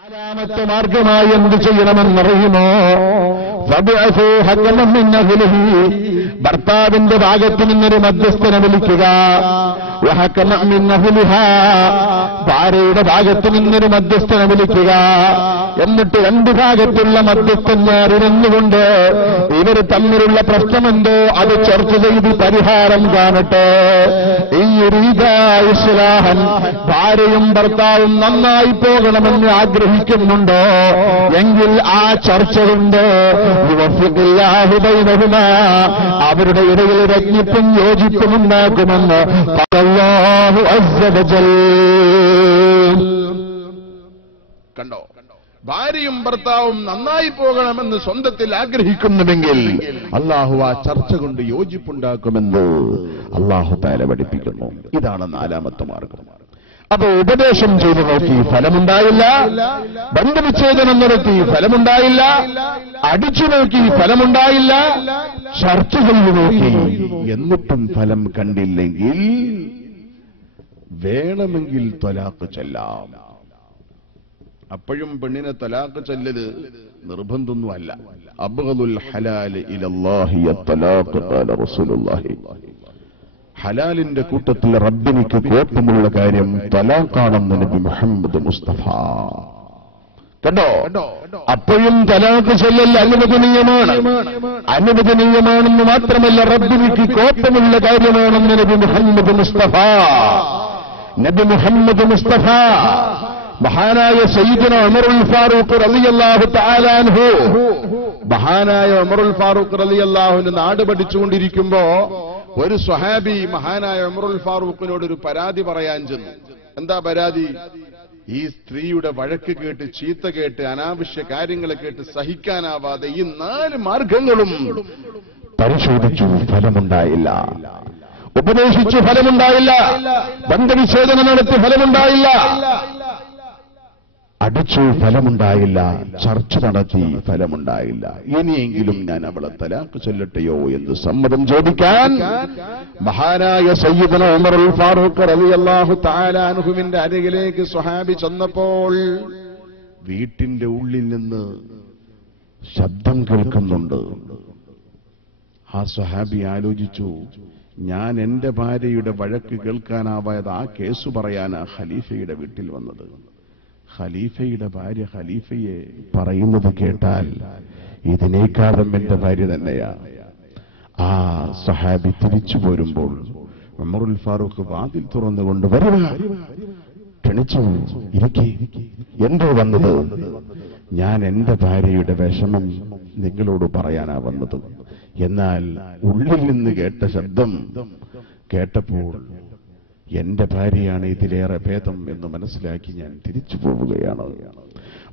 നാലാമത്തെ മാർഗമായി എന്ത് ചെയ്യണമെന്നറിയുമോ? ഭർത്താവിന്റെ ഭാഗത്തു നിന്നൊരു മധ്യസ്ഥനെ വിളിക്കുക, ഭാര്യയുടെ ഭാഗത്തു നിന്നൊരു മധ്യസ്ഥനെ വിളിക്കുക. എന്നിട്ട് രണ്ടു ഭാഗത്തുള്ള മധ്യസ്ഥന്മാരിരുന്നുകൊണ്ട് ഇവർ തമ്മിലുള്ള പ്രശ്നമെന്തോ അത് ചർച്ച ചെയ്ത് പരിഹാരം കാണട്ടെ. ഈ ഇസ്ലാഹൻ ഭാര്യയും ഭർത്താവും നന്നായി പോകണമെന്ന് ആഗ്രഹിക്കുന്നുണ്ടോ എങ്കിൽ ആ ചർച്ച കൊണ്ട് അവരുടെ ഇടയിൽ രജ്ഞിപ്പും യോജിപ്പും ഉണ്ടാക്കുമെന്ന് അല്ലാഹു അസ്സ വജൽ. കണ്ടോ, ഭാര്യയും ഭർത്താവും നന്നായി പോകണമെന്ന് സ്വന്തത്തിൽ ആഗ്രഹിക്കുന്നുവെങ്കിൽ അള്ളാഹു ആ ചർച്ച കൊണ്ട് യോജിപ്പുണ്ടാക്കുമെന്ന് അള്ളാഹു തആല പഠിപ്പിക്കുന്നു. ഇതാണ് നാലാമത്തെ മാർഗം. അപ്പൊ ഉപദേശം ചെയ്തു നോക്കി, ഫലമുണ്ടായില്ല. ബന്ധവിച്ഛേദനം നടത്തി, ഫലമുണ്ടായില്ല. അടിച്ചു നോക്കി, ഫലമുണ്ടായില്ല. ചർച്ച ചെയ്തു നോക്കി, എന്നിട്ടും ഫലം കണ്ടില്ലെങ്കിൽ വേണമെങ്കിൽ ത്വലാഖ് ചൊല്ലാം. അപ്പോഴും പെണ്ണിനെ തലാഖ് ചൊല്ലല് നിർബന്ധമൊന്നുമല്ല. അബ്ഗദുൽ ഹലാൽ ഇലല്ലാഹി അത്തലാഖ് ഖാല റസൂലുള്ളാഹി. ഹലാലിന്റെ കൂട്ടത്തിൽ റബ്ബിനിക്ക് കോപ്പമുള്ള കാര്യം തലാഖാണെന്ന് നബി മുഹമ്മദ് മുസ്തഫ. കണ്ടോ, അപ്പോഴും തലാഖ് ചൊല്ലൽ അനുവദനീയമാണ്. അനുവദനീയമാണെന്ന് മാത്രമല്ല, റബ്ബിനിക്ക് കോപ്പമുള്ള കാര്യമാണെന്ന് നബി മുഹമ്മദ് മുസ്തഫ. നബി മുഹമ്മദ് മുസ്തഫ മഹാനായ സയ്യിദുന ഉമറുൽ ഫാറൂഖ് റളിയല്ലാഹു തആല അൻഹു, മഹാനായ ഉമറുൽ ഫാറൂഖ് റളിയല്ലാഹു അൻഹു നാട് പഠിച്ചുകൊണ്ടിരിക്കുമ്പോ ഒരു സ്വഹാബി മഹാനായ ഉമറുൽ ഫാറൂഖിനോട് ഒരു പരാതി പറയാൻ ചെന്നു. എന്താ പരാതി? ഈ സ്ത്രീയുടെ വഴക്ക് കേട്ട്, ചീത്ത കേട്ട്, അനാവശ്യ കാര്യങ്ങൾ കേട്ട് സഹിക്കാനാവാതെ ഈ 4 മാർഗങ്ങളും പരിശോധിച്ചു, ഫലമുണ്ടായില്ല. ഉപദേശിച്ചു, ഫലമുണ്ടായില്ല. ബന്ധവിച്ഛേദനം നടത്തി, ഫലമുണ്ടായില്ല. അടിച്ചു, ഫലമുണ്ടായില്ല. ചർച്ച നടത്തി, ഫലമുണ്ടായില്ല. ഇനിയെങ്കിലും ഞാൻ അവളെ തലാഖ് ചൊല്ലട്ടെയോ എന്ന് സമ്മതം ചോദിക്കാൻ മഹാനായ സയ്യിദുന ഉമറുൽ ഫാറൂഖ് റളിയല്ലാഹു തആല അൻഹുവിന്റെ അരികിലേക്ക് സ്വഹാബി ചെന്നപ്പോൾ വീട്ടിന്റെ ഉള്ളിൽ നിന്ന് ശബ്ദം കേൾക്കുന്നുണ്ട്. ആ സ്വഹാബി ആലോചിച്ചു, ഞാൻ എന്റെ ഭാര്യയുടെ വഴക്ക് കേൾക്കാനാവാതെ ആ കേസ് പറയാനാ ഖലീഫയുടെ വീട്ടിൽ വന്നത്. ഖലീഫയുടെ ഭാര്യ ഖലീഫയെ പറയുന്നത് കേട്ടാൽ ഇതിനേക്കാളും എന്റെ ഭാര്യ തന്നെയാ. ആ സഹാബി തിരിച്ചു പോരുമ്പോൾ ഉമറുൽ ഫാറൂഖ് വാതിൽ തുറന്നുകൊണ്ട് വരുക, ക്ഷണിച്ചു, ഇരിക്കെ. എന്തോ വന്നത്? ഞാൻ എന്റെ ഭാര്യയുടെ വിഷമം നിങ്ങളോട് പറയാനാ വന്നത്. എന്നാൽ ഉള്ളിൽ നിന്ന് കേട്ട ശബ്ദം കേട്ടപ്പോൾ എന്റെ ഭാര്യയാണ് ഇതിലേറെ ഭേദം എന്ന് മനസ്സിലാക്കി ഞാൻ തിരിച്ചു പോവുകയാണ്.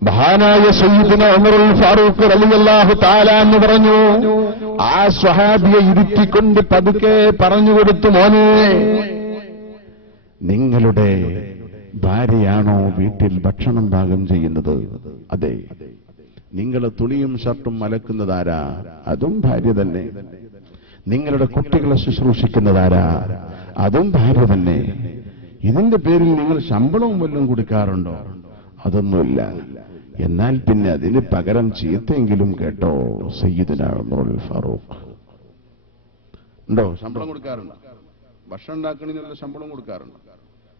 മഹാനായ സയ്യിദുന ഉമറുൽ ഫാറൂഖ് റളിയല്ലാഹു തആല എന്ന് പറഞ്ഞു. ആ സ്വഹാബിയെ ഇരുത്തിക്കൊണ്ട് പതുക്കെ പറഞ്ഞു കൊടുത്തു, മോനെ, നിങ്ങളുടെ ഭാര്യയാണോ വീട്ടിൽ ഭക്ഷണം പാകം ചെയ്യുന്നത്? അതെ. നിങ്ങളുടെ തുണിയും ഷർട്ടും അലക്കുന്നതാരാ? അതും ഭാര്യ തന്നെ. നിങ്ങളുടെ കുട്ടികളെ ശുശ്രൂഷിക്കുന്നതാരാ? അതും ഭാര്യ തന്നെ. ഇതിന്റെ പേരിൽ നിങ്ങൾ ശമ്പളവും വല്ലതും കൊടുക്കാറുണ്ടോ? അതൊന്നുമില്ല. എന്നാൽ പിന്നെ അതിന് പകരം ചീത്തയെങ്കിലും കേട്ടോ സയ്യിദുന ഉമറുൽ ഫാറൂഖ്. ഉണ്ടോ? ശമ്പളം കൊടുക്കാറുണ്ടോ? ഭക്ഷണം ഉണ്ടാക്കുന്നതിനുള്ള ശമ്പളം കൊടുക്കാറുണ്ടോ?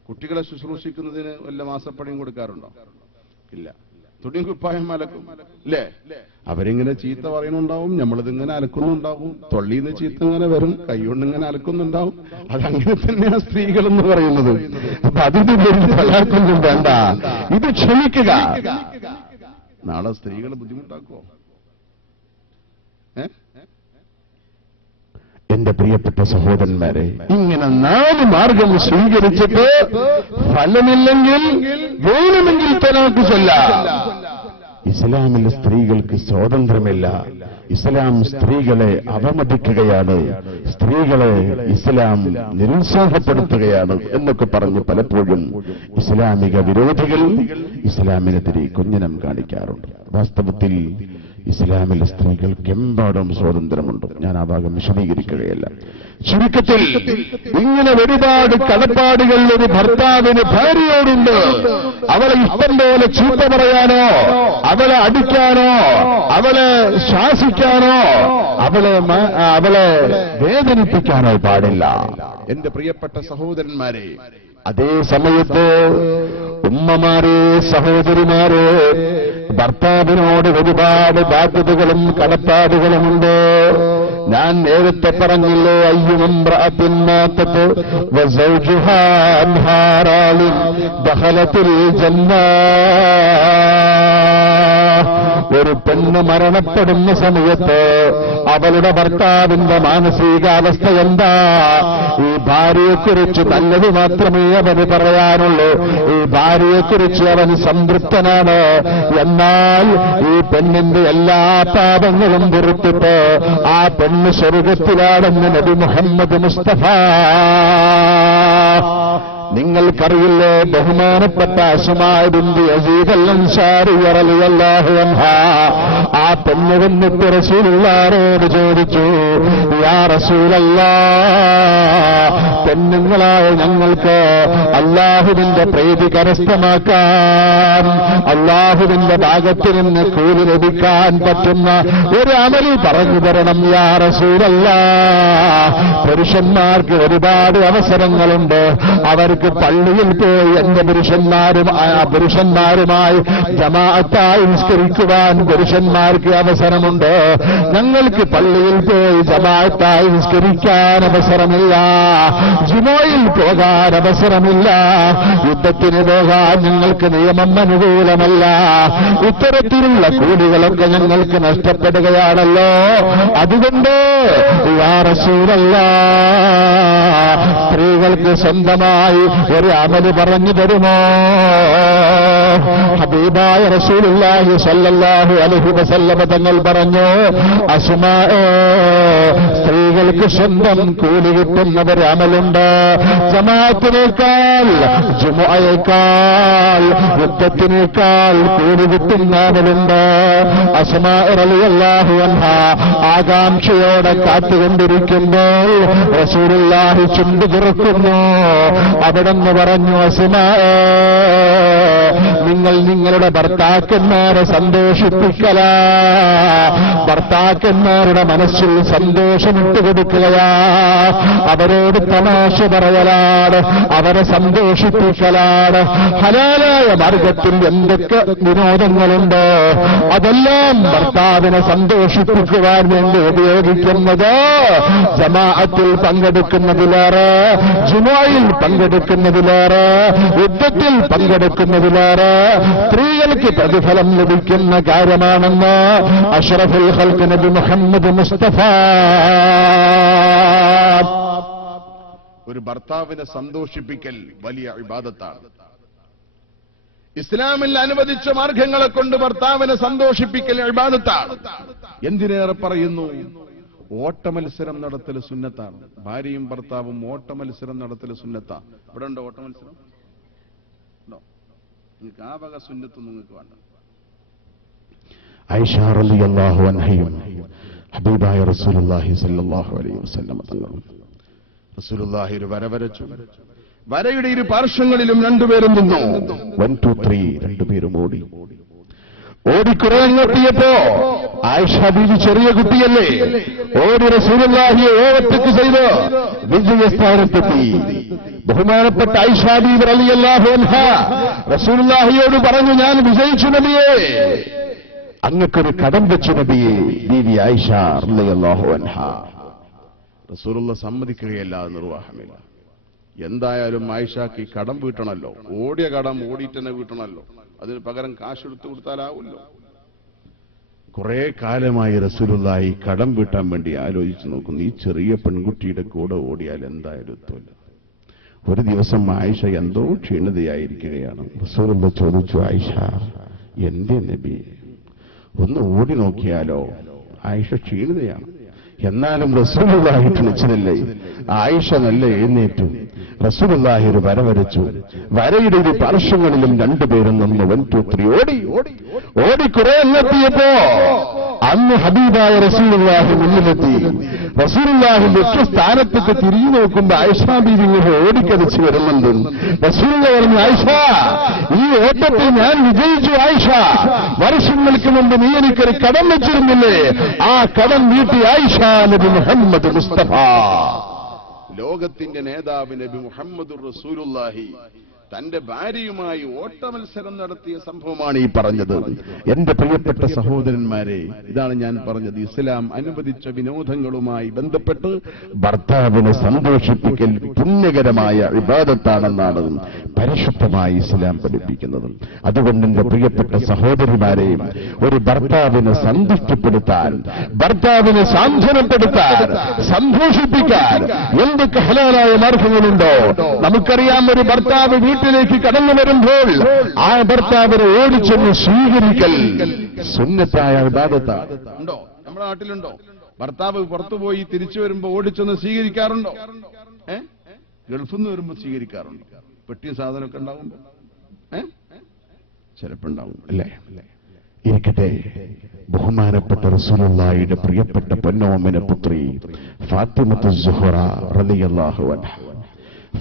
കുട്ടികളെ ശുശ്രൂഷിക്കുന്നതിന് വല്ല മാസപ്പടിയും കൊടുക്കാറുണ്ടോ? ഇല്ല. തുണിയും കുപ്പായം അലക്കും, അല്ലേ? അവരിങ്ങനെ ചീത്ത പറയുന്നുണ്ടാവും, നമ്മളിതിങ്ങനെ അലക്കുന്നുണ്ടാവും. തൊള്ളിന്ന് ചീത്ത ഇങ്ങനെ വരും, കൈകൊണ്ട് ഇങ്ങനെ അലക്കുന്നുണ്ടാവും. അതങ്ങനെ തന്നെയാണ് സ്ത്രീകൾ എന്ന് പറയുന്നത്. അപ്പൊ അതിന്റെ പേരിൽ പലർക്കൊന്നും വേണ്ട, ഇത് ക്ഷമിക്കുക. നാളെ സ്ത്രീകൾ ബുദ്ധിമുട്ടാക്കുമോ? എന്റെ പ്രിയപ്പെട്ട സഹോദരന്മാരെ, ഇങ്ങനെ 4 മാർഗം സ്വീകരിച്ചിട്ട് ഫലമില്ലെങ്കിൽ വേണമെങ്കിൽ തലാഖ് ചൊല്ലാം. ഇസ്ലാമിലെ സ്ത്രീകൾക്ക് സ്വാതന്ത്ര്യമില്ല. ഇസ്ലാം സ്ത്രീകളെ അവമതിക്കുകയാണ്, സ്ത്രീകളെ ഇസ്ലാം നിരുത്സാഹപ്പെടുത്തുകയാണ് എന്നൊക്കെ പറഞ്ഞ് പലപ്പോഴും ഇസ്ലാമിക വിരോധികൾ ഇസ്ലാമിനെതിരെ കുഞ്ഞനം കാണിക്കാറുണ്ട്. വാസ്തവത്തിൽ ഇസ്ലാമിലെ സ്ത്രീകൾക്ക് എമ്പാടും സ്വാതന്ത്ര്യമുണ്ട്. ഞാൻ ആ ഭാഗം വിശദീകരിക്കുകയല്ല. ചുരുക്കത്തിൽ ഇങ്ങനെ ഒരുപാട് കടപ്പാടുകൾ ഒരു ഭർത്താവിന് ഭാര്യയോടുണ്ട്. അവളെ ഇഷ്ടം പോലെ ചീത്ത പറയാനോ, അവളെ അടിക്കാനോ, അവളെ ശാസിക്കാനോ, അവളെ വേദനിപ്പിക്കാനോ പാടില്ല. എന്റെ പ്രിയപ്പെട്ട സഹോദരന്മാരെ, അതേ സമയത്ത് ഉമ്മമാരെ, സഹോദരിമാരെ, ഭർത്താവിനോട് ഒരുപാട് ബാധ്യതകളും കടപ്പാടുകളുമുണ്ട്. ഞാൻ നേരത്തെ പറഞ്ഞില്ലേ, അയ്യുമംറഅത്തിൻ മാതത് വസൗജുഹാ അൻഹാറാലിൻ ദഖലത്തിൽ ജന്ന. ഒരു പെണ്ണ് മരണപ്പെടുന്ന സമയത്ത് അവളുടെ ഭർത്താവിന്റെ മാനസികാവസ്ഥ എന്താ? ഈ ഭാര്യയെക്കുറിച്ച് നല്ലത് മാത്രമേ അവന് പറയാനുള്ളൂ. ഈ ഭാര്യയെക്കുറിച്ച് അവൻ സംതൃപ്തനാണ്. എന്നാൽ ഈ പെണ്ണിന്റെ എല്ലാ പാപങ്ങളും പുറത്തിട്ട് ആ പെണ്ണ് സ്വർഗത്തിലാണെന്ന് നബി മുഹമ്മദ് മുസ്തഫ. നിങ്ങൾക്കറിയില്ലേ, ബഹുമാനപ്പെട്ട അസ്മാ ബിൻത് യസീദ് അൽ-അൻസാരി റളിയല്ലാഹു അൻഹാ ആ പെണ്ണ് വന്നിട്ട് റസൂലുള്ളാഹിയോട് ചോദിച്ചു, യാ റസൂലല്ലാഹ്, പെണ്ണുങ്ങളായ ഞങ്ങൾക്ക് അല്ലാഹുവിന്റെ പ്രീതി കരസ്ഥമാക്കാൻ, അല്ലാഹുവിന്റെ ഭാഗത്ത് നിന്ന് കൂലി ലഭിക്കാൻ പറ്റുന്ന ഒരു അമൽ പറഞ്ഞു തരണം യാ റസൂലല്ലാഹ്. പുരുഷന്മാർക്ക് ഒരുപാട് അവസരങ്ങളുണ്ട്. അവർക്ക് പള്ളിയിൽ പോയി എന്റെ പുരുഷന്മാരുമായി ജമാഅത്തായി നിസ്കരിക്കുവാൻ പുരുഷന്മാർക്ക് അവസരമുണ്ട്. ഞങ്ങൾക്ക് പള്ളിയിൽ പോയി ജമാഅത്തായി നിസ്കരിക്കാൻ അവസരമില്ല, ജുമുഅയിൽ പോകാൻ അവസരമില്ല, യുദ്ധത്തിന് പോകാൻ ഞങ്ങൾക്ക് നിയമം അനുകൂലമല്ല. ഇത്തരത്തിലുള്ള കൂലികളൊക്കെ ഞങ്ങൾക്ക് നഷ്ടപ്പെടുകയാണല്ലോ. അതുകൊണ്ട് യാ റസൂലല്ലാഹ്, സ്ത്രീകൾക്ക് സ്വന്തമായി ഒരു അമല് പറഞ്ഞു തരുമോ? ഹബീബായ റസൂലുള്ളാഹി സ്വല്ലല്ലാഹു അലൈഹി വസല്ലം തങ്ങൾ പറഞ്ഞു, അസ്മാഅേ, സ്ത്രീകൾക്ക് സ്വന്തം കൂലി കിട്ടുന്ന ഒരു അമലുണ്ട്. ജമാഅത്തിനേക്കാൾ, ജുമുഅയേക്കാൾ, യുദ്ധത്തിനേക്കാൾ കൂലി കിട്ടുന്ന അമലുണ്ട്. അസ്മാ റളിയല്ലാഹു അൻഹാ ആകാംക്ഷയോടെ കാത്തുകൊണ്ടിരിക്കുമ്പോൾ റസൂലുള്ളാഹി ചുണ്ടു തുറക്കുന്നു. അവിടെന്ന് പറഞ്ഞു, അസ്മാഅേ, നിങ്ങൾ നിങ്ങളുടെ ഭർത്താക്കന്മാരെ സന്തോഷിപ്പിക്കലാ, ഭർത്താക്കന്മാരുടെ മനസ്സിൽ സന്തോഷമിട്ട് കൊടുക്കുകയാ, അവരോട് തമാശ പറയലാണ്, അവരെ സന്തോഷിപ്പിക്കലാണ്. ഹലാലായ മാർഗത്തിൽ എന്തൊക്കെ വിനോദങ്ങളുണ്ട് അതെല്ലാം ഭർത്താവിനെ സന്തോഷിപ്പിക്കുവാൻ വേണ്ടി ഉപയോഗിക്കുന്നത് ജമാഅത്തിൽ പങ്കെടുക്കുന്നതിലേറെ, ജുമുഅയിൽ പങ്കെടുക്കുന്നതിലേറെ, യുദ്ധത്തിൽ പങ്കെടുക്കുന്നതിലേറെ സ്ത്രീകൾക്ക് പ്രതിഫലം ലഭിക്കുന്ന കാര്യമാണെന്ന് അഷ്റഫുൽ ഖൽഖ് നബി മുഹമ്മദ് മുസ്തഫ. ഒരു ഭർത്താവിനെ സന്തോഷിപ്പിക്കൽ വലിയ ഇബാദത്താണ്. ഇസ്ലാമിൽ അനുവദിച്ച മാർഗങ്ങളെ കൊണ്ട് ഭർത്താവിനെ സന്തോഷിപ്പിക്കൽ ഇബാദത്താണ്. എന്തിനേറെ പറയുന്നു, ഓട്ടമത്സരം നടത്തൽ സുന്നത്താണ്. ഭാര്യയും ഭർത്താവും ഓട്ടമത്സരം നടത്തൽ സുന്നത്താണ്. ഇവിടെ ഉണ്ടോ ഓട്ടമത്സരം? ഉണ്ടോ? നിങ്ങൾക്ക് ആ വക സുന്നത്ത് നിങ്ങൾക്ക് വേണ്ട. ആയിഷ റളിയല്ലാഹു അൻഹയും ഹബീബായ റസൂലുള്ളാഹി സ്വല്ലല്ലാഹു അലൈഹി വസല്ലം തങ്ങളും റസൂലുള്ളാഹി ഒരു വര വരച്ചു. വരയുടെ ഇരു പാർശ്വങ്ങളിലും രണ്ടുപേരും നിന്നു. 1 2 3 രണ്ടുപേരും ഓടി. ഓടിക്കുറേ അങ്ങെത്തിയപ്പോ ആയിഷ ബീവി ചെറിയ കുട്ടിയല്ലേ, ഓടി റസൂലുള്ളാഹിയെ ഓവർടേക്ക് ചെയ്ത് വിജയസ്ഥാനത്തെത്തി. ബഹുമാനപ്പെട്ട ആയിഷ ബീവി റളിയല്ലാഹു അൻഹ റസൂലുള്ളാഹിയോട് പറഞ്ഞു, ഞാൻ വിജയിച്ചു നബിയേ, അങ്ങക്കൊരു കടം വെച്ചു നബിയേ. ബീവി ആയിഷ റളിയല്ലാഹു അൻഹ. റസൂലുള്ള സമ്മതിക്കുകയല്ല, നിർവാഹമില്ല. എന്തായാലും ആയിഷക്ക് ഈ കടം വീട്ടണല്ലോ, ഓടിയ കടം ഓടിയിട്ട് തന്നെ വീട്ടണല്ലോ, അതിന് പകരം കാശ് എടുത്തു കൊടുത്താലാവുമല്ലോ. കുറെ കാലമായി റസൂലുള്ളാഹി കടം വീട്ടാൻ വേണ്ടി ആലോചിച്ചു നോക്കുന്നു. ഈ ചെറിയ പെൺകുട്ടിയുടെ കൂടെ ഓടിയാൽ എന്തായാലും എത്തുമല്ലോ. ഒരു ദിവസം ആയിഷ എന്തോ ക്ഷീണതയായിരിക്കുകയാണ്. റസൂലുള്ള ചോദിച്ചു, ആയിഷ, എന്റെ നബി ഒന്ന് ഓടി നോക്കിയാലോ? ആയിഷ ക്ഷീണിതയാണ്. എന്നാലും റസൂലുള്ളാഹി ക്ഷണിച്ചതല്ലേ, ആയിഷ നല്ല എഴുന്നേറ്റു. റസൂലുള്ളാഹി ഒരു വര വരച്ചു. വരയുടെ ഇരു പാർശ്വങ്ങളിലും രണ്ടുപേരും നിന്ന് 1 2 3 ഓടി. ഓടി കുറെ എന്നെത്തിയപ്പോ അന്ന് ഹബീബായ റസൂലുള്ളാഹി മുന്നിലെത്തി. റസൂലുള്ളാഹി ലക്ഷ്യസ്ഥാനത്തേക്ക് തിരിഞ്ഞു നോക്കുമ്പോൾ ആയിഷ ബീവി ഇങ്ങനെ ഓടിക്കടിച്ചു വരുന്നുണ്ട്. റസൂലുള്ളാഹി പറഞ്ഞു, ആയിഷ, ഈ ഓട്ടത്തിൽ ഞാൻ വിജയിച്ചു ആയിഷ. വർഷങ്ങൾക്ക് മുമ്പ് നീ എനിക്കൊരു കടം വെച്ചിരുന്നില്ലേ? ആ കടം വീട്ടി ആയിഷ നബി മുഹമ്മദ് മുസ്തഫ. ലോകത്തിന്റെ നേതാവ് നബി മുഹമ്മദുർ റസൂലുള്ളാഹി തന്റെ ഭാര്യയുമായി ഓട്ടമത്സരം നടത്തിയ സംഭവമാണ് ഈ പറഞ്ഞത്. എന്റെ പ്രിയപ്പെട്ട സഹോദരന്മാരെ, ഇതാണ് ഞാൻ പറഞ്ഞത്. ഇസ്ലാം അനുവദിച്ച വിനോദങ്ങളുമായി ബന്ധപ്പെട്ട് ഭർത്താവിനെ സന്തോഷിപ്പിക്കൽ പുണ്യകരമായ ഇബാദത്താണെന്നാണ് പരിശുദ്ധമായി ഇസ്ലാം പഠിപ്പിക്കുന്നത്. അതുകൊണ്ട് എന്റെ പ്രിയപ്പെട്ട സഹോദരിമാരെ, ഒരു ഭർത്താവിനെ സന്തുഷ്ടപ്പെടുത്താൻ, ഭർത്താവിനെ സാന്ത്വനപ്പെടുത്താൻ, സന്തോഷിപ്പിക്കാൻ എന്തൊക്കെ ഹലാലായ മാർഗങ്ങളുണ്ടോ? നമുക്കറിയാം, ഒരു ഭർത്താവ് വീട്ടിലേക്ക് കടന്നു വരുമ്പോൾ ആ ഭർത്താവിനെ ഓടിച്ചെന്ന് സ്വീകരിക്കൽ സുന്നത്തായ ഇബാദത്താണ്. ഉണ്ടോ? നമ്മുടെ നാട്ടിലുണ്ടോ? ഭർത്താവ് പുറത്തുപോയി തിരിച്ചു വരുമ്പോ ഓടിച്ചെന്ന് സ്വീകരിക്കാറുണ്ടോ? ഗൾഫിൽ നിന്ന് വരുമ്പോ സ്വീകരിക്കാറുണ്ടോ? പെട്ടിയ സാധനമൊക്കെ ഉണ്ടാവുമ്പോ ചിലപ്പോ ഉണ്ടാവും, അല്ലേ? ഇരിക്കട്ടെ, ബഹുമാനപ്പെട്ട റസൂലുള്ളാഹിയുടെ പ്രിയപ്പെട്ട പൊന്നോമന പുത്രി ഫാത്തിമത്തു സുഹറ റളിയല്ലാഹു അൻഹ,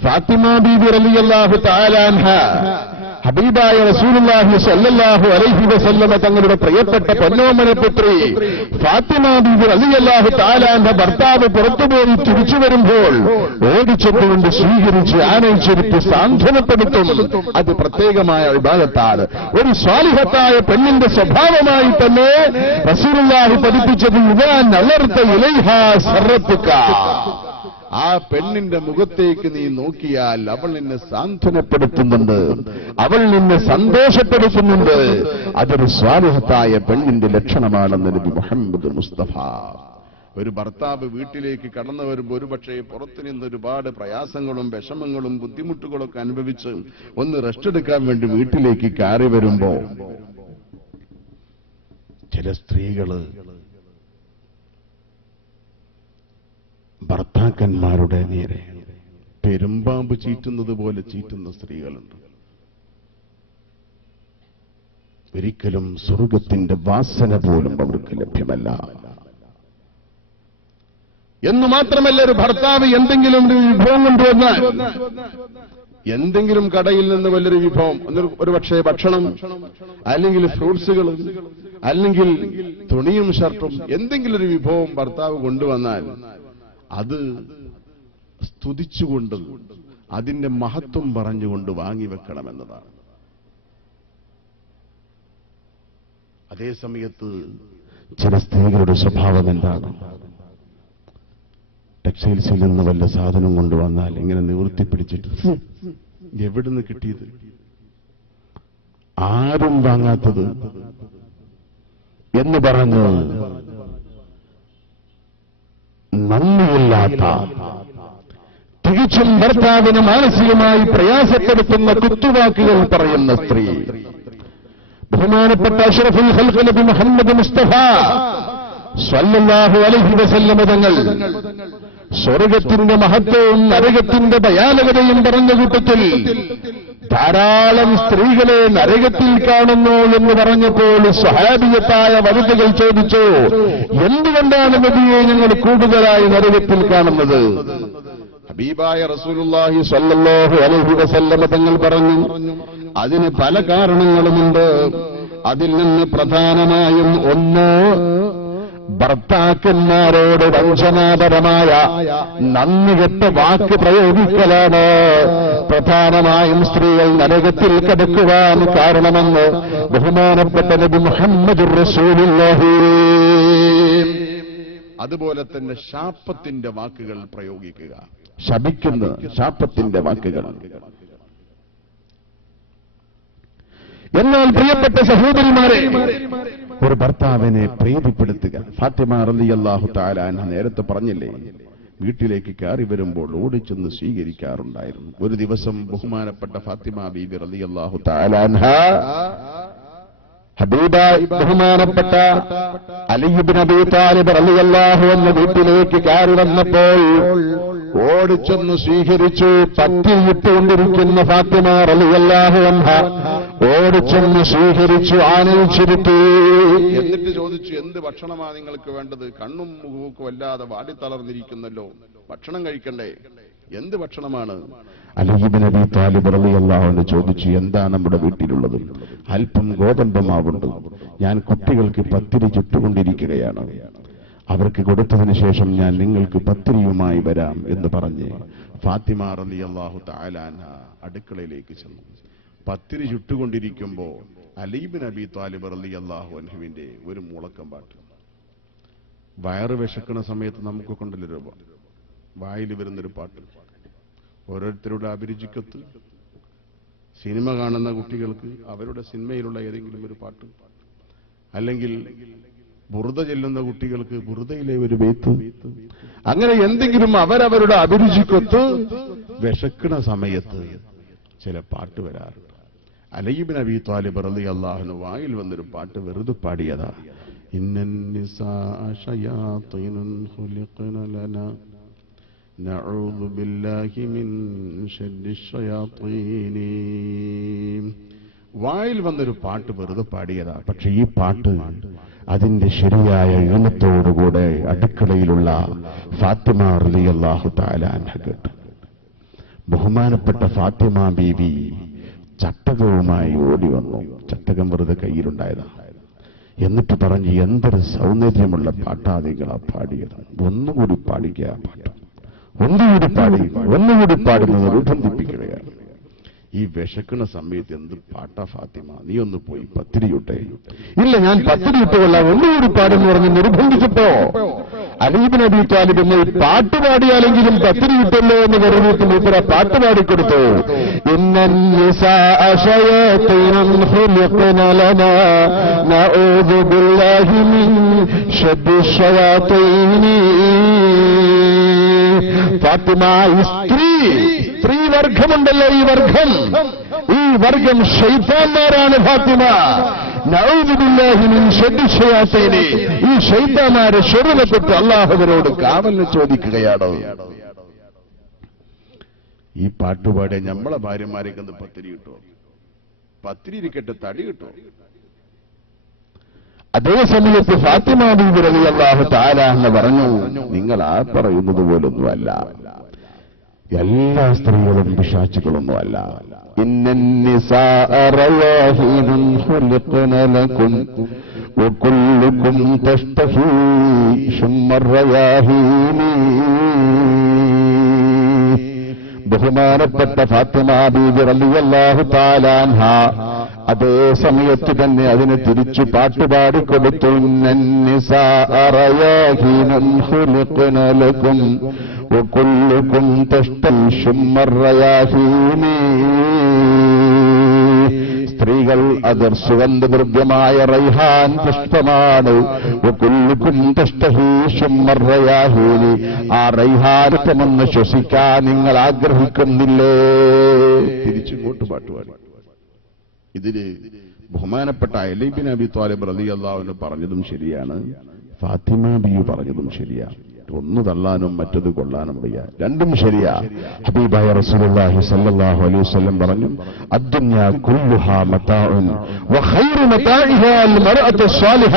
ഫാത്തിമ ബീബി റളിയല്ലാഹു തആല അൻഹ, ഹബീബായ റസൂലുള്ളാഹി സ്വല്ലല്ലാഹു അലൈഹി വസല്ലമ തങ്ങളുടെ പ്രിയപ്പെട്ട പൊന്നോമന പുത്രി ഫാത്തിമ ബീബി റളിയല്ലാഹു തആല അൻഹ ഭർത്താവ് പുറത്തുപോയി തിരിച്ചു വരുമ്പോൾ ഓടിച്ചെന്നുകൊണ്ട് സ്വീകരിച്ച് ആനയിച്ചിരുത്തി സാന്ത്വനപ്പെടുത്തും. അത് പ്രത്യേകമായ ഇബാദത്താണ്. ഒരു സ്വാലിഹത്തായ പെണ്ണിന്റെ സ്വഭാവമായി തന്നെ റസൂലുള്ളാഹി പഠിപ്പിച്ചത്, ഇദാ നളർത ഇലൈഹാ സർറത്തുക. ആ പെണ്ണിന്റെ മുഖത്തേക്ക് നീ നോക്കിയാൽ അവൾ നിന്നെ സാന്ത്വനപ്പെടുത്തുന്നുണ്ട്, അവൾ നിന്നെ സന്തോഷപ്പെടുത്തുന്നുണ്ട്. അതൊരു സ്വാലിഹത്തായ പെണ്ണിന്റെ ലക്ഷണമാണെന്ന് നബി മുഹമ്മദ് മുസ്തഫ. ഒരു ഭർത്താവ് വീട്ടിലേക്ക് കടന്നു വരുമ്പോൾ ഒരുപക്ഷെ പുറത്തു നിന്ന് ഒരുപാട് പ്രയാസങ്ങളും വിഷമങ്ങളും ബുദ്ധിമുട്ടുകളൊക്കെ അനുഭവിച്ച് ഒന്ന് റെസ്റ്റ് എടുക്കാൻ വേണ്ടി വീട്ടിലേക്ക് കയറി വരുമ്പോ ചില സ്ത്രീകള് ഭർത്താക്കന്മാരുടെ നേരെ പെരുമ്പാമ്പ് ചീറ്റുന്നത് പോലെ ചീറ്റുന്ന സ്ത്രീകളുണ്ട്. ഒരിക്കലും സ്വർഗത്തിന്റെ വാസന പോലും അവർക്ക് ലഭ്യമല്ല. എന്നു മാത്രമല്ല, ഒരു ഭർത്താവ് എന്തെങ്കിലും ഒരു വിഭവം കൊണ്ടുവന്നാൽ, എന്തെങ്കിലും കടയിൽ നിന്ന് വലിയൊരു വിഭവം, ഒരു പക്ഷേ ഭക്ഷണം, അല്ലെങ്കിൽ ഫ്രൂട്ട്സുകൾ, അല്ലെങ്കിൽ തുണിയും ഷർട്ടും, എന്തെങ്കിലും ഒരു വിഭവം ഭർത്താവ് കൊണ്ടുവന്നാൽ അത് സ്തുതിച്ചുകൊണ്ട് അതിന്റെ മഹത്വം പറഞ്ഞുകൊണ്ട് വാങ്ങിവെക്കണമെന്നതാണ്. അതേ സമയത്ത് ചില സ്ത്രീകളുടെ സ്വഭാവം എന്താണ്? ടെക്സ്റ്റൈൽസിൽ നിന്ന് വല്ല സാധനം കൊണ്ടുവന്നാൽ ഇങ്ങനെ നിവൃത്തിപ്പിടിച്ചിട്ട്, എവിടുന്ന് കിട്ടിയത്, ആരും വാങ്ങാത്തത് എന്ന് പറഞ്ഞ് നന്ദിയില്ലാത്ത, തികച്ചും ഭർത്താവിന് മാനസികമായി പ്രയാസപ്പെടുത്തുന്ന കുത്തുവാക്കുകൾ പറയുന്ന സ്ത്രീ, ബഹുമാനപ്പെട്ട അഷ്റഫുൽ ഖൽഖ് നബി മുഹമ്മദ് മുസ്തഫ സ്വല്ലല്ലാഹു അലൈഹി വസല്ലമ തങ്ങൾ സ്വർഗത്തിന്റെ മഹത്വവും നരകത്തിന്റെ ഭയാനകതയും പറഞ്ഞ കൂട്ടത്തിൽ ധാരാളം സ്ത്രീകളെ നരകത്തിൽ കാണുന്നു എന്ന് പറഞ്ഞപ്പോൾ സ്വഹാബിയത്തായ വനിതകൾ ചോദിച്ചു, എന്തുകൊണ്ടാണ് നബിയെ ഞങ്ങൾ കൂടുതലായി നരകത്തിൽ കാണുന്നത്? ഹബീബായ റസൂലുള്ളാഹി സ്വല്ലല്ലാഹു അലൈഹി വസല്ലമ തങ്ങൾ പറഞ്ഞു, അതിന് പല കാരണങ്ങളുമുണ്ട്. അതിൽ നിന്ന് പ്രധാനമായും ഒന്ന്, ഭർത്താക്കന്മാരോട് വഞ്ചനാപരമായ നന്ദികെട്ട വാക്ക് പ്രയോഗിക്കലാണ് പ്രധാനമായും സ്ത്രീകൾ നരകത്തിൽ കിടക്കുവാൻ കാരണമെന്ന് ബഹുമാനപ്പെട്ട നബി മുഹമ്മദുർ റസൂലുള്ളാഹി. അതുപോലെ തന്നെ ശാപത്തിന്റെ വാക്കുകൾ പ്രയോഗിക്കുക, ശപിക്കുന്ന ശാപത്തിന്റെ വാക്കുകൾ. എന്നാൽ പ്രിയപ്പെട്ട സഹോദരിമാരെ, ഒരു ഭർത്താവിനെ പ്രീതിപ്പെടുത്തുക. ഫാത്തിമ റളിയല്ലാഹു തആല അൻഹ നേരത്തെ പറഞ്ഞില്ലേ, വീട്ടിലേക്ക് കയറി വരുമ്പോൾ ഓടിച്ചെന്ന് സ്വീകരിക്കാറുണ്ടായിരുന്നു. ഒരു ദിവസം ബഹുമാനപ്പെട്ട ഫാത്തിമ ബീബി റളിയല്ലാഹു തആല അൻഹ ഹബീബായ ബഹുമാനപ്പെട്ട അലി ഇബ്നു അബീ താലിബ് റളിയല്ലാഹു അൻഹു വീട്ടിലേക്ക് കയറി വന്നപ്പോൾ ഓടിച്ചെന്ന് സ്വീകരിച്ചു. പറ്റിയിട്ടുകൊണ്ടിരിക്കുന്ന ഫാത്തിമ റളിയല്ലാഹു അൻഹ ഓടിച്ചെന്ന് സ്വീകരിച്ചു, ആനയിച്ചിരുത്തി. എന്നിട്ട് ചോദിച്ചു, എന്ത് ഭക്ഷണമാണ് നിങ്ങൾക്ക് വേണ്ടത്? കണ്ണും മുഖവും വല്ലാതെ വാടിത്തളർന്നിരിക്കുന്നല്ലോ, ഭക്ഷണം കഴിക്കണ്ടേ, എന്ത് ഭക്ഷണമാണ്? അലി ഇബ്നു അബീ ത്വാലിബ് റളിയല്ലാഹു അൻഹു ചോദിച്ചു, എന്താണ് നമ്മുടെ വീട്ടിലുള്ളത്? അല്പം ഗോതമ്പ് മാവുണ്ട്, ഞാൻ കുട്ടികൾക്ക് പത്തിരി ചുട്ടുകൊണ്ടിരിക്കുകയാണ്, അവർക്ക് കൊടുത്തതിന് ശേഷം ഞാൻ നിങ്ങൾക്ക് പത്തിരിയുമായി വരാം എന്ന് പറഞ്ഞ് ഫാത്തിമ റളിയല്ലാഹു തആല അൻഹ അടുക്കളയിലേക്ക് ചെന്നു. പത്തിരി ചുട്ടുകൊണ്ടിരിക്കുമ്പോൾ അലി ഇബ്നു അബീ ത്വാലിബ് റളിയല്ലാഹു അൻഹുവിന്റെ ഒരു മുളക്കം പാട്ട്. വയറ് വിശക്കുന്ന സമയത്ത് നമുക്കൊക്കെ ഉണ്ടല്ലോ വായിൽ വരുന്നൊരു പാട്ട്. ഓരോരുത്തരുടെ അഭിരുചിക്കത്ത് സിനിമ കാണുന്ന കുട്ടികൾക്ക് അവരുടെ സിനിമയിലുള്ള ഏതെങ്കിലും ഒരു പാട്ട്, അല്ലെങ്കിൽ ബുർദ ചെല്ലുന്ന കുട്ടികൾക്ക് ബുർദയിലെ ഒരു ബേത്ത്, അങ്ങനെ എന്തെങ്കിലും അവരവരുടെ അഭിരുചിക്കൊത്ത് വിശക്കുന്ന സമയത്ത് ചില പാട്ട് വരാറുണ്ട്. അലി ഇബ്നു അബീ ത്വാലിബ് റളിയല്ലാഹു അൻഹു വായിൽ വന്നൊരു പാട്ട് വെറുതെ പാടിയതാ. ഇന്നൻ നിസാഅ ശയാത്തീനുൻ ഖുലിഖന ലനാ നഊദു ബില്ലാഹി മിൻ ശർരി ശയാത്തീൻ. വായിൽ വന്നൊരു പാട്ട് വെറുതെ പാടിയതാ. പക്ഷെ ഈ പാട്ട് അതിന്റെ ശരിയായ ഈണത്തോടുകൂടെ അടുക്കളയിലുള്ള ഫാത്തിമ റളിയല്ലാഹു തആല അൻഹ കേട്ടു. ബഹുമാനപ്പെട്ട ഫാത്തിമ ബീവി ചട്ടകവുമായി ഓടി വന്നു. ചട്ടകം വെറുതെ കയ്യിലുണ്ടായതാ. എന്നിട്ട് പറഞ്ഞു, എന്തൊരു സൗന്ദര്യമുള്ള പാട്ടാദികളാ പാടിയത്, ഒന്നുകൂടി പാടിക്കുക ആ പാട്ട്, ഒന്നുകൂടി പാടുന്നത് നിർബന്ധിപ്പിക്കുകയാണ്. ഈ വിശക്കുന്ന സമയത്ത് എന്ത് പാട്ടാ ഫാത്തിമ, നീ ഒന്ന് പോയി പത്തിരി ചുട്ടേ. ഇല്ല, ഞാൻ പത്തിരി ചുട്ടുകൊള്ളാം, ഒന്നുകൂടി പാടെന്ന് പറഞ്ഞ് നിർബന്ധിച്ചപ്പോ അലി ഇബ്നു അബീ ത്വാലിബ് എന്ന പാട്ട് പാടിയാലെങ്കിലും പത്തിരി കിട്ടല്ലോ എന്ന് കരുതിയിട്ട് മൂപ്പര പാട്ട് പാടിക്കൊടുത്തു. ഇന്നൻ നിസാഅ ശയാത്തീനുൻ ഖുലിഖന ലനാ നഊദു ബില്ലാഹി മിൻ ശർരി ശയാത്തീൻ. ഫാത്തിമ, സ്ത്രീ വർഗമുണ്ടല്ലോ, ഈ വർഗം ശൈത്താന്മാരാണ്. ഫാത്തിമ, നഊദു ബില്ലാഹി മിൻ ശർരി ശയാത്തീൻ. ഈ ശൈത്താന്മാരെ ശർറിനെക്കുറിച്ച് അല്ലാഹുവിനോട് കാവലിന് ചോദിക്കുകയാണ്. ഈ പാട്ടുപാടിയ നമ്മളെ ഭാര്യമാരേക്ക് എന്ത് പത്തിരി കിട്ടുമോ? പത്തിരി ഇരിക്കട്ടെ, തടി കിട്ടുമോ? അതേ സമയത്ത് ഫാത്തിമ ബീവി റളിയല്ലാഹു തആല എന്ന് പറഞ്ഞു, നിങ്ങൾ ആ പറയുന്നത് പോലൊന്നുമല്ല, എല്ലാ സ്ത്രീകളും പിശാചുകളൊന്നുമല്ല. ഇന്നൻ നിസാഅ റവാഹിനുൻ ഖുലിഖന ലകും വകുല്ലുകും തസ്തഹീ ശുമ്മർ റയാഹീനി. ബഹുമാനപ്പെട്ട ഫാത്തിമ ബീവി റളിയല്ലാഹു തആല അൻഹ അതേ സമയത്ത് തന്നെ അതിന് തിരിച്ചു പാട്ടുപാടിക്കൊടുത്തു. ഇന്നൻ നിസാഅ റയാഹീനുൻ ഖുലിഖന ലകും വകുല്ലുകും തസ്തഹീ ശുമ്മർ റയാഹീനി. സ്ത്രീകൾ അത് സുഗന്ധദ്രവ്യമായ റൈഹാൻ പുഷ്പമാണ്. വകുല്ലുകും തസ്തഹീ ശുമ്മർ റയാഹീനി. ആ റൈഹാനത്തമൊന്ന് ശ്വസിക്കാൻ നിങ്ങൾ ആഗ്രഹിക്കുന്നില്ലേ? തിരിച്ചിങ്ങോട്ട് പാട്ടുപാടി. ഇതില് ബഹുമാനപ്പെട്ട അലി ഇബ്നു അബീ ത്വാലിബ് റളിയല്ലാഹു അൻഹു പറഞ്ഞതും ശരിയാണ്, ഫാത്തിമ ബീവി പറഞ്ഞതും ശരിയാണ്. ഒന്ന് തള്ളാനും മറ്റത് കൊള്ളാനും വയ്യ, രണ്ടും ശരിയാ. ഹബീബായ റസൂലുള്ളാഹി സ്വല്ലല്ലാഹു അലൈഹി വസല്ലം പറഞ്ഞു, അദ്ദുന്യാ കുല്ലുഹാ മതാഉൻ വഖൈറു മതാഇഹാ അൽ മർഅത്തു സ്വാലിഹ.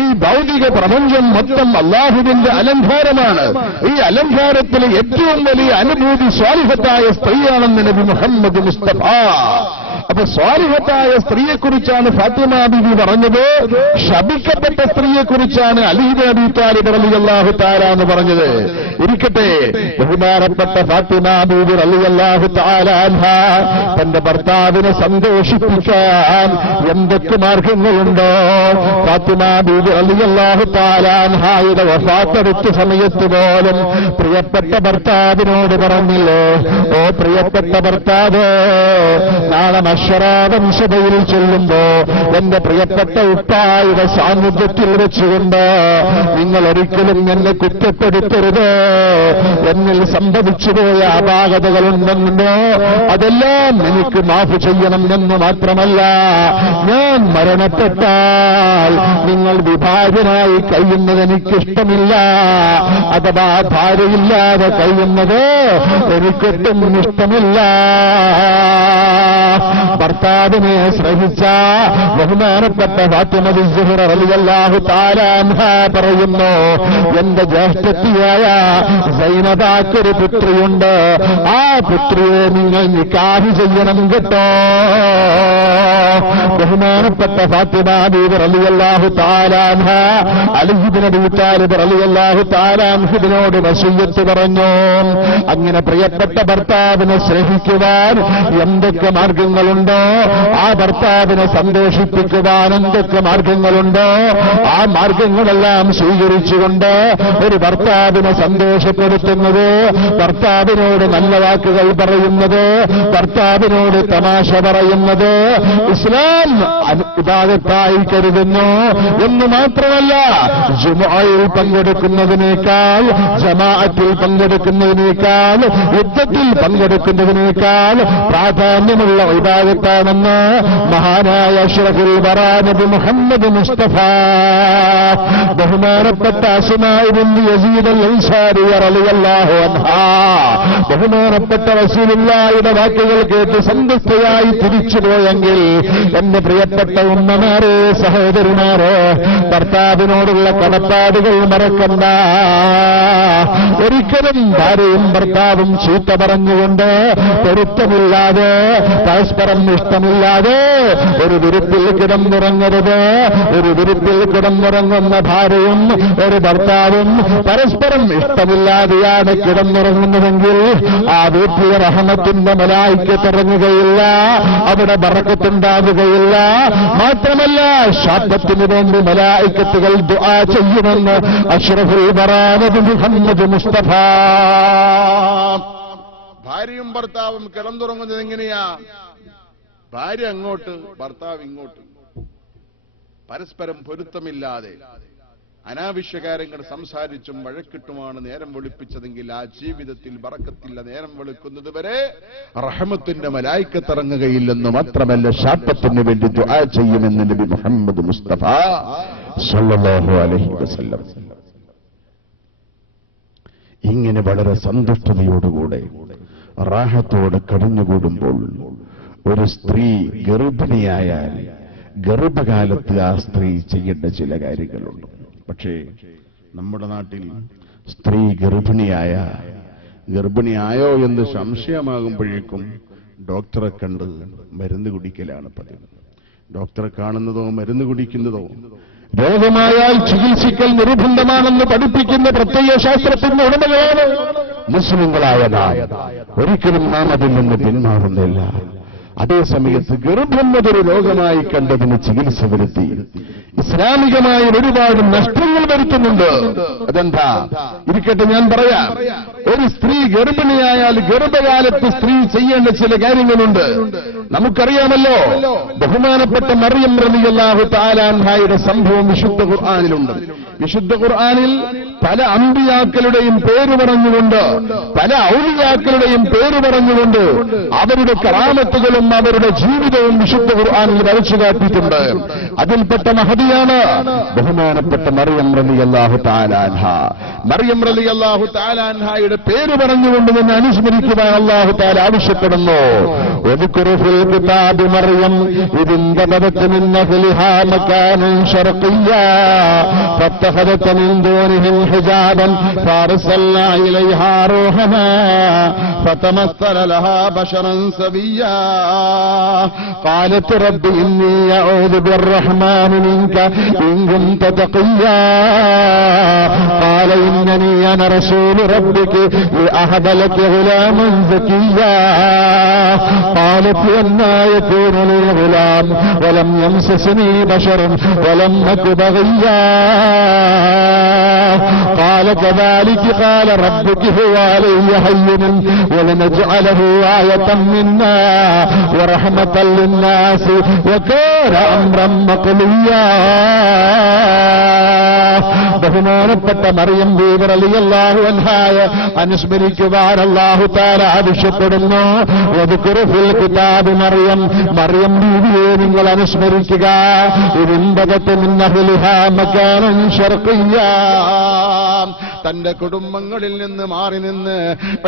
ഈ ഭൗതിക പ്രപഞ്ചം മൊത്തം അല്ലാഹുവിന്റെ അലങ്കാരമാണ്. ഈ അലങ്കാരത്തിലെ ഏറ്റവും വലിയ അനുഭൂതി സ്വാലിഹത്തായ സ്ത്രീയാണെന്ന് നബി മുഹമ്മദ് മുസ്തഫ. അപ്പൊ സ്വാലിഹത്തായ സ്ത്രീയെക്കുറിച്ചാണ് ഫാത്തിമ ബീവി പറഞ്ഞത്. ശപിക്കപ്പെട്ട സ്ത്രീയെക്കുറിച്ചാണ് അലി ഇബ്നു അബീ ത്വാലിബ് റളിയല്ലാഹു തആല എന്ന് പറഞ്ഞത്. ഇരിക്കട്ടെ, ബഹുമാനപ്പെട്ട ഫാത്തിമ ബീവി റളിയല്ലാഹു തആല അൻഹ തന്റെ ഭർത്താവിനെ സന്തോഷിപ്പിക്കാൻ എന്തൊക്കെ മാർഗങ്ങളുണ്ടോ? ഫാത്തിമ ബീവി റളിയല്ലാഹു തആല അൻഹയുടെ വഫാത്തെടുത്ത സമയത്ത് പോലും പ്രിയപ്പെട്ട ഭർത്താവിനോട് പറഞ്ഞില്ലേ, ഓ പ്രിയപ്പെട്ട ഭർത്താവ്, നാളെ മശ്ശറാവംശതയിൽ ചെല്ലുമ്പോ എന്റെ പ്രിയപ്പെട്ട ഉപ്പായുടെ സാന്നിധ്യത്തിൽ വെച്ചുകൊണ്ട് നിങ്ങൾ ഒരിക്കലും എന്നെ കുറ്റപ്പെടുത്തരുത്. എന്നിൽ സംഭവിച്ചുപോയ അപാകതകളുണ്ടെന്നോ അതെല്ലാം എനിക്ക് മാഫ് ചെയ്യണം എന്ന് മാത്രമല്ല, ഞാൻ മരണപ്പെട്ടാൽ നിങ്ങൾ വിഭാജനായി കഴിയുന്നത് എനിക്കിഷ്ടമില്ല. അഥവാ ഭാര്യയില്ലാതെ കഴിയുന്നത് എനിക്കൊട്ടും ഇഷ്ടമില്ല. ഭർത്താവിനെ സ്നേഹിച്ച ബഹുമാനപ്പെട്ട ഫാത്തിമ സുഹ്റ റളിയല്ലാഹു തആല അൻഹ പറയുന്നു, എന്റെ ജ്യേഷ്ഠത്തിയായ സൈനബാക്കൊരു പുത്രിയുണ്ട്, ആ പുത്രിയെ നിങ്ങൾ നിക്കാഹ് ചെയ്യണം കേട്ടോ. ബഹുമാനപ്പെട്ട ഫാത്തിമ ബീവി റളിയല്ലാഹു തആല അൻഹ അലി ഇബ്നു അബീ താലിബ് റളിയല്ലാഹു തആല അൻഹുവിനോട് വസിയ്യത്ത് പറഞ്ഞു. അങ്ങനെ പ്രിയപ്പെട്ട ഭർത്താവിനെ സ്നേഹിക്കുവാൻ എന്തൊക്കെ മാർഗങ്ങളുണ്ടോ, ആ ഭർത്താവിനെ സന്തോഷിപ്പിക്കുവാൻ എന്തൊക്കെ മാർഗങ്ങളുണ്ടോ, ആ മാർഗങ്ങളെല്ലാം സ്വീകരിച്ചുകൊണ്ട് ഒരു ഭർത്താവിനെ സന്തോഷപ്പെടുത്തുന്നത്, ഭർത്താവിനോട് നല്ല വാക്കുകൾ പറയുന്നത്, ഭർത്താവിനോട് തമാശ പറയുന്നത് ഇസ്ലാം ഇബാദത്തായി കരുതുന്നു. എന്ന് മാത്രമല്ല, ജുമുഅയിൽ പങ്കെടുക്കുന്നതിനേക്കാൾ, ജമാഅത്തിൽ പങ്കെടുക്കുന്നതിനേക്കാൾ, യുദ്ധത്തിൽ പങ്കെടുക്കുന്നതിനേക്കാൾ പ്രാധാന്യമുള്ള ഇബാദത്താണെന്ന് മഹാനായ അഷ്റഫുൽ വറാ നബി മുഹമ്മദ് മുസ്തഫ ബഹുമാനപ്പെട്ട അസ്മാ ബിൻത് യസീദ് അൽ-അൻസാരി റളിയല്ലാഹു അൻഹാ ബഹുമാനപ്പെട്ട റസൂലുള്ളാഹിയുടെ വാക്കുകൾ കേട്ട് സന്തുഷ്ടയായി തിരിച്ചുപോയെങ്കിൽ എന്റെ പ്രിയപ്പെട്ട ഉമ്മമാരെ, സഹോദരിമാരെ, ഭർത്താവിനോടുള്ള കടപ്പാടുകൾ മറക്കണ്ട. ഒരിക്കലും ഭാര്യയും ഭർത്താവും ചീത്ത പറഞ്ഞുകൊണ്ട്, പൊരുത്തമില്ലാതെ, പരസ്പരം ഇഷ്ടമില്ലാതെ ഒരു വിരുപ്പിൽ കിടന്നുറങ്ങരുത്. ഒരു വിരുപ്പിൽ കിടന്നുറങ്ങുന്ന ഭാര്യയും ഒരു ഭർത്താവും പരസ്പരം ഇഷ്ടമില്ലാതെയാണ് കിടന്നുറങ്ങുന്നതെങ്കിൽ ആ വീട്ടിൽ റഹ്മത്തിന്റെ മലായിക്കത്ത് ഇറങ്ങുകയില്ല, അവിടെ ബറക്കത്തുണ്ടാവുകയില്ല. മാത്രമല്ല, ശാപത്തിന് വേണ്ടി മലായിക്കത്തുകൾ ദുആ ചെയ്യുമെന്ന് അഷ്റഫുൽ വറാ നബി മുഹമ്മദ് മുസ്തഫ. ഭാര്യയും ഭർത്താവും കിടന്നുറങ്ങുന്നത് എങ്ങനെയാ? ഭാര്യ അങ്ങോട്ട്, ഭർത്താവ് ഇങ്ങോട്ട്, പരസ്പരം പൊരുത്തമില്ലാതെ അനാവശ്യ കാര്യങ്ങൾ സംസാരിച്ചും വഴക്കിട്ടുമാണ് നേരം വെളുപ്പിച്ചതെങ്കിൽ ആ ജീവിതത്തിൽ ബറക്കത്തില്ല. നേരം വെളുക്കുന്നത് വരെ റഹ്മത്തിന്റെ മലായിക്കത്ത് ഇറങ്ങുകയില്ലെന്ന് മാത്രമല്ല, ശാപത്തിന് വേണ്ടി ദുആ ചെയ്യുമെന്ന് നബി മുഹമ്മദ് മുസ്തഫ സല്ലല്ലാഹു അലൈഹി വസല്ലം. ഇങ്ങനെ വളരെ സന്തുഷ്ടതയോടുകൂടെ റാഹത്തോടെ കഴിഞ്ഞുകൂടുമ്പോൾ ഒരു സ്ത്രീ ഗർഭിണിയായാൽ ഗർഭകാലത്ത് ആ സ്ത്രീ ചെയ്യേണ്ട ചില കാര്യങ്ങളുണ്ട്. പക്ഷേ നമ്മുടെ നാട്ടിൽ സ്ത്രീ ഗർഭിണിയായോ എന്ന് സംശയമാകുമ്പോഴേക്കും ഡോക്ടറെ കണ്ട് മരുന്ന് കുടിക്കലാണ് പതിവ്. ഡോക്ടറെ കാണുന്നതോ മരുന്ന് കുടിക്കുന്നതോ, രോഗമായാൽ ചികിത്സിക്കൽ നിർബന്ധമാണെന്ന് പഠിപ്പിക്കുന്ന പ്രത്യയ ശാസ്ത്രത്തിന്റെ ഉടമകളാണ് മുസ്ലിങ്ങളായ നാം. ഒരിക്കലും നാം അതിൽ നിന്ന് പിന്മാറുന്നില്ല. അതേസമയത്ത് ഗർഭം അതൊരു രോഗമായി കണ്ടതിന് ചികിത്സ വരുത്തി ഇസ്ലാമികമായ ഒരുപാട് നഷ്ടങ്ങൾ വരുത്തുന്നുണ്ട്. അതെന്താ? ഇരിക്കട്ടെ, ഞാൻ പറയാം. ഒരു സ്ത്രീ ഗർഭിണിയായാൽ ഗർഭകാലത്ത് സ്ത്രീ ചെയ്യേണ്ട ചില കാര്യങ്ങളുണ്ട്. നമുക്കറിയാമല്ലോ, ബഹുമാനപ്പെട്ട മറിയം റളിയല്ലാഹു തആല അൻഹയുടെ സംഭവം വിശുദ്ധ ഖുർആനിലുണ്ട്. വിശുദ്ധ ഖുർആനിൽ പല അമ്പിയാക്കളുടെയും പേര് പറഞ്ഞുകൊണ്ട്, പല ഔലിയാക്കളുടെയും പേര് പറഞ്ഞുകൊണ്ട് അവരുടെ കറാമത്തുകളും അവരുടെ ജീവിതവും വിശുദ്ധ ഖുർആനിൽ വരച്ചു കാട്ടിയിട്ടുണ്ട്. അതിൽപ്പെട്ട മഹദിയാണ് ബഹുമാനപ്പെട്ട മറിയം റളിയല്ലാഹു തആല അൻഹ. മറിയം റളിയല്ലാഹു തആല അൻഹയുടെ പേര് പറഞ്ഞുകൊണ്ട് തന്നെ അനുസ്മരിക്കുവാൻ അല്ലാഹു തആല ആവശ്യപ്പെടുന്നു. വദ്കുറു ഫിൽ കിതാബി മറിയം ഇദ് ഇൻതബദത് മിൻ നഖ്ലിഹാ മകാനൻ ശർഖിയ്യാ ഫത്തഖദത് മിൻ ദൂനിഹിം ഹിജാബൻ ഫഅർസൽനാ ഇലൈഹാ റൂഹനാ ഫതമസ്സല ലഹാ ബശറൻ സവിയ്യാ قالت رب إني أعوذ بالرحمن منك إن كنت تقيا قال إنني أنا رسول ربك لأهب لك غلاما زكيا قالت أنى يكون لي غلام ولم يمسسني بشر ولم أك بغيا قال كذلك قال ربك هو علي هين ولنجعله آية منا ورحمة للناس وكان أمرا مقضيا. ബഹുമാനപ്പെട്ട മറിയം ബീവി റളിയല്ലാഹു അൻഹയെ അനുസ്മരിക്കുവാൻ അല്ലാഹു തആല ആവശ്യപ്പെടുന്നു. വദ്കുറു ഫിൽ കിതാബി മറിയം, മറിയം ബീവിയെ നിങ്ങൾ അനുസ്മരിക്കുക. ഇൻബദത് മിൻ നഹ്ലിഹാ മകാനൻ ശർഖിയ്യാ, തന്റെ കുടുംബങ്ങളിൽ നിന്ന് മാറി നിന്ന്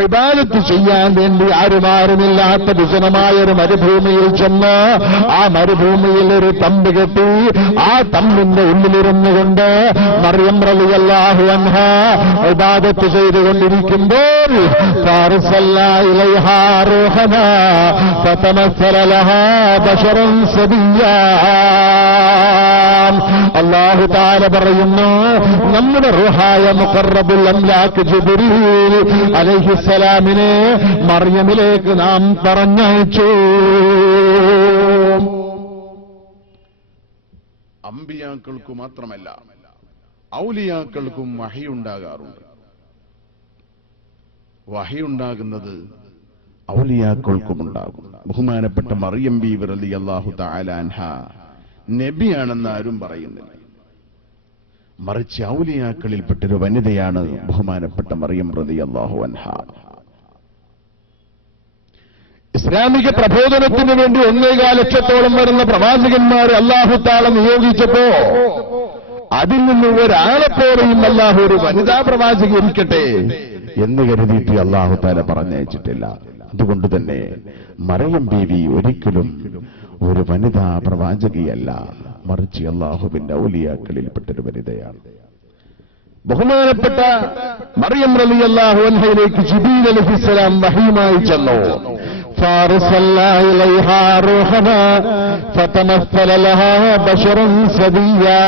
ഇബാദത്ത് ചെയ്യാൻ വേണ്ടി ആരുമാരുമില്ലാത്ത വിജനമായ ഒരു മരുഭൂമിയിൽ ചെന്ന് ആ മരുഭൂമിയിൽ ഒരു തമ്പ് കെട്ടി ആ തമ്പിന്റെ ഉള്ളിലിരുന്നുകൊണ്ട് മറിയം റളിയല്ലാഹു അൻഹ ഇബാദത്ത് ചെയ്തുകൊണ്ടിരിക്കുമ്പോൾ ഫാറസല്ലാ ഇലൈഹാ റൂഹനാ ഫതമസ്സല ലഹാ ബശറൻ സബിയ്യാ. അല്ലാഹു തആല പറയുന്നു, നമ്മുടെ റൂഹായ മുഖറബുൽ അംലാക്ക് ജിബ്രീൽ അലൈഹിസ്സലാമിനെ മറിയമിലേക്ക് നാം പറഞ്ഞയച്ചു. അമ്പിയാക്കൾക്ക് മാത്രമല്ല ഔലിയാക്കൾക്കും വഹയുണ്ടാകാറുണ്ട്. വഹയുണ്ടാകുന്നത് ഔലിയാക്കൾക്കും ഉണ്ടാകും. ബഹുമാനപ്പെട്ട മറിയം ബീവി റളിയല്ലാഹു തആല അൻഹ നബിയാണെന്ന് ആരും പറയുന്നില്ല. മറിച്ച് ഔലിയാക്കളിൽപ്പെട്ടൊരു വനിതയാണ് ബഹുമാനപ്പെട്ട മറിയം റളിയല്ലാഹു അൻഹ. ഇസ്ലാമിക പ്രബോധനത്തിന് വേണ്ടി 1.25 ലക്ഷത്തോളം വരുന്ന പ്രവാചകന്മാർ അല്ലാഹു തആല നിയോഗിച്ചപ്പോ അതിൽ നിന്ന് ഒരാളെപ്പോലെയും അല്ലാഹു ഒരു വനിതാ പ്രവാചകരിക്കട്ടെ എന്ന് കരുതിയിട്ട് അല്ലാഹു തആല പറഞ്ഞയച്ചിട്ടില്ല. അതുകൊണ്ട് തന്നെ മറിയം ബീവി ഒരിക്കലും ഒരു വനിതാ പ്രവാചകിയല്ല, മറിച്ച് അല്ലാഹുവിന്റെ ഔലിയാക്കളിൽപ്പെട്ടൊരു വനിതയാണ്. ബഹുമാനപ്പെട്ട മറിയം റളിയല്ലാഹു അൻഹയിലേക്ക് ജിബ്രീൽ അലൈഹിസ്സലാം വഹയുമായി ചെന്നു. فارسلنا إليها روحنا فتمثل لها بشرا سويا.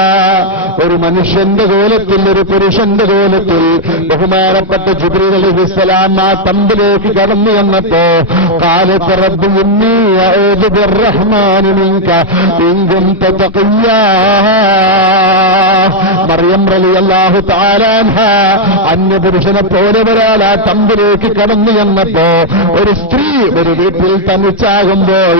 ഒരു മനുഷ്യന്റെ കോലത്തിൽ, ഒരു പുരുഷന്റെ കോലത്തിൽ ബഹുമാനപ്പെട്ട ജിബ്രീൽ അലൈഹിസ്സലാം ആ തമ്പിലേക്ക് കടന്നു വന്നപ്പോ ഖാലത് റബ്ബി ഇന്നി അഊദു ബിർറഹ്മാനി മിൻക ഇൻ കുൻത തഖിയ്യാ. മറിയം റളിയല്ലാഹു തആല അൻഹ അന്യപുരുഷനെ പോലെ ഒരാൾ ആ തമ്പിലേക്ക് കടന്നു വന്നപ്പോ ഒരു സ്ത്രീ ഒരു വീട്ടിൽ തനിച്ചാകുമ്പോൾ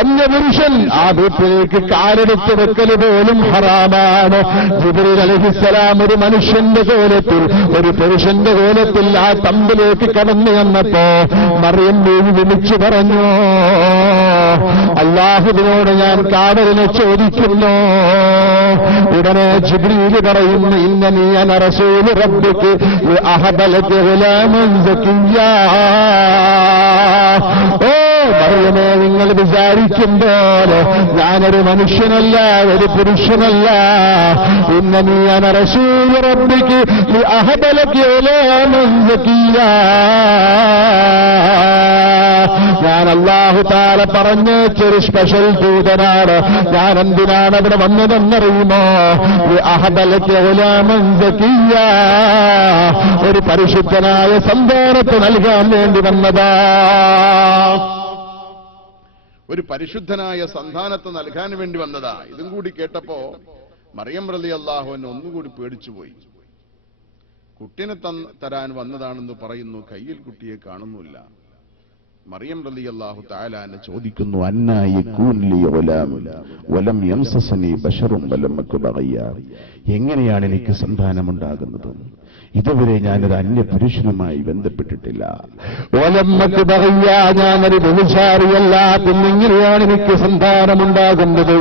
അന്യപുരുഷൻ ആ വീട്ടിലേക്ക് കാലെടുത്ത് വെക്കൽ പോലും ഹറാമാണ്. ജിബ്രീൽ അലൈഹിസ്സലാം ഒരു മനുഷ്യന്റെ കോലത്തിൽ, ഒരു പുരുഷന്റെ കോലത്തിൽ ആ തമ്പിലേക്ക് കടന്നു വന്നപ്പോ മറിയം ബീവി വിളിച്ചു പറഞ്ഞു, അല്ലാഹുവിനോട് ഞാൻ കാവലിനെ ചോദിക്കുന്നു. ഉടനെ ജിബ്രീൽ പറയുന്നു, ഇന്നനീ അന റസൂലു റബ്ബിക് അഹബ ലക ഗുലാമൻ സക്കിയ്യാ. ഓ മറിയമേ, നിങ്ങൾ വിചാരിക്കുമ്പോൾ ഞാനൊരു മനുഷ്യനല്ല, ഒരു പുരുഷനല്ല. ഇന്നനീ അന റസൂലു റബ്ബിക് അഹബ ലക ഗുലാമൻ സക്കിയ്യാ. ഞാൻ അല്ലാഹു തആല പറഞ്ഞൊരു സ്പെഷ്യൽ ദൂതനാണ്. ഞാൻ എന്തിനാണ് അവിടെ വന്നതെന്നറിയുമോ? അഹബ ലക ഗുലാമൻ സക്കിയ്യാ, ഒരു പരിശുദ്ധനായ സന്താനത്തെ നൽകാൻ വേണ്ടി വന്നതാ. ഒരു പരിശുദ്ധനായ സന്താനത്തെ നൽകാൻ വേണ്ടി വന്നതാ. ഇതും കൂടി കേട്ടപ്പോ മറിയം റളിയല്ലാഹു അൻഹ ഒന്നുകൂടി പേടിച്ചുപോയി. കുട്ടിനെ തരാൻ വന്നതാണെന്ന് പറയുന്നു, കയ്യിൽ കുട്ടിയെ കാണുന്നില്ല. മറിയം റളിയല്ലാഹു തആല അൻഹ ചോദിക്കുന്നു, അന്നാ യകൂൻ ലി ഗുലാം വലം യംസസനി ബശറുൻ വലം അകു ബഗിയ. എങ്ങനെയാണ് എനിക്ക് സന്താനമുണ്ടാകുന്നത്? ഇതുവരെ ഞാനൊരു അന്യ പുരുഷനുമായി ബന്ധപ്പെട്ടിട്ടില്ല. ഓലമ്മക്ക് ബഗിയ, ഞാനൊരു വ്യഭിചാരിയല്ല, പിന്നെങ്ങനെയാണ് എനിക്ക് സന്താനമുണ്ടാകുന്നത്?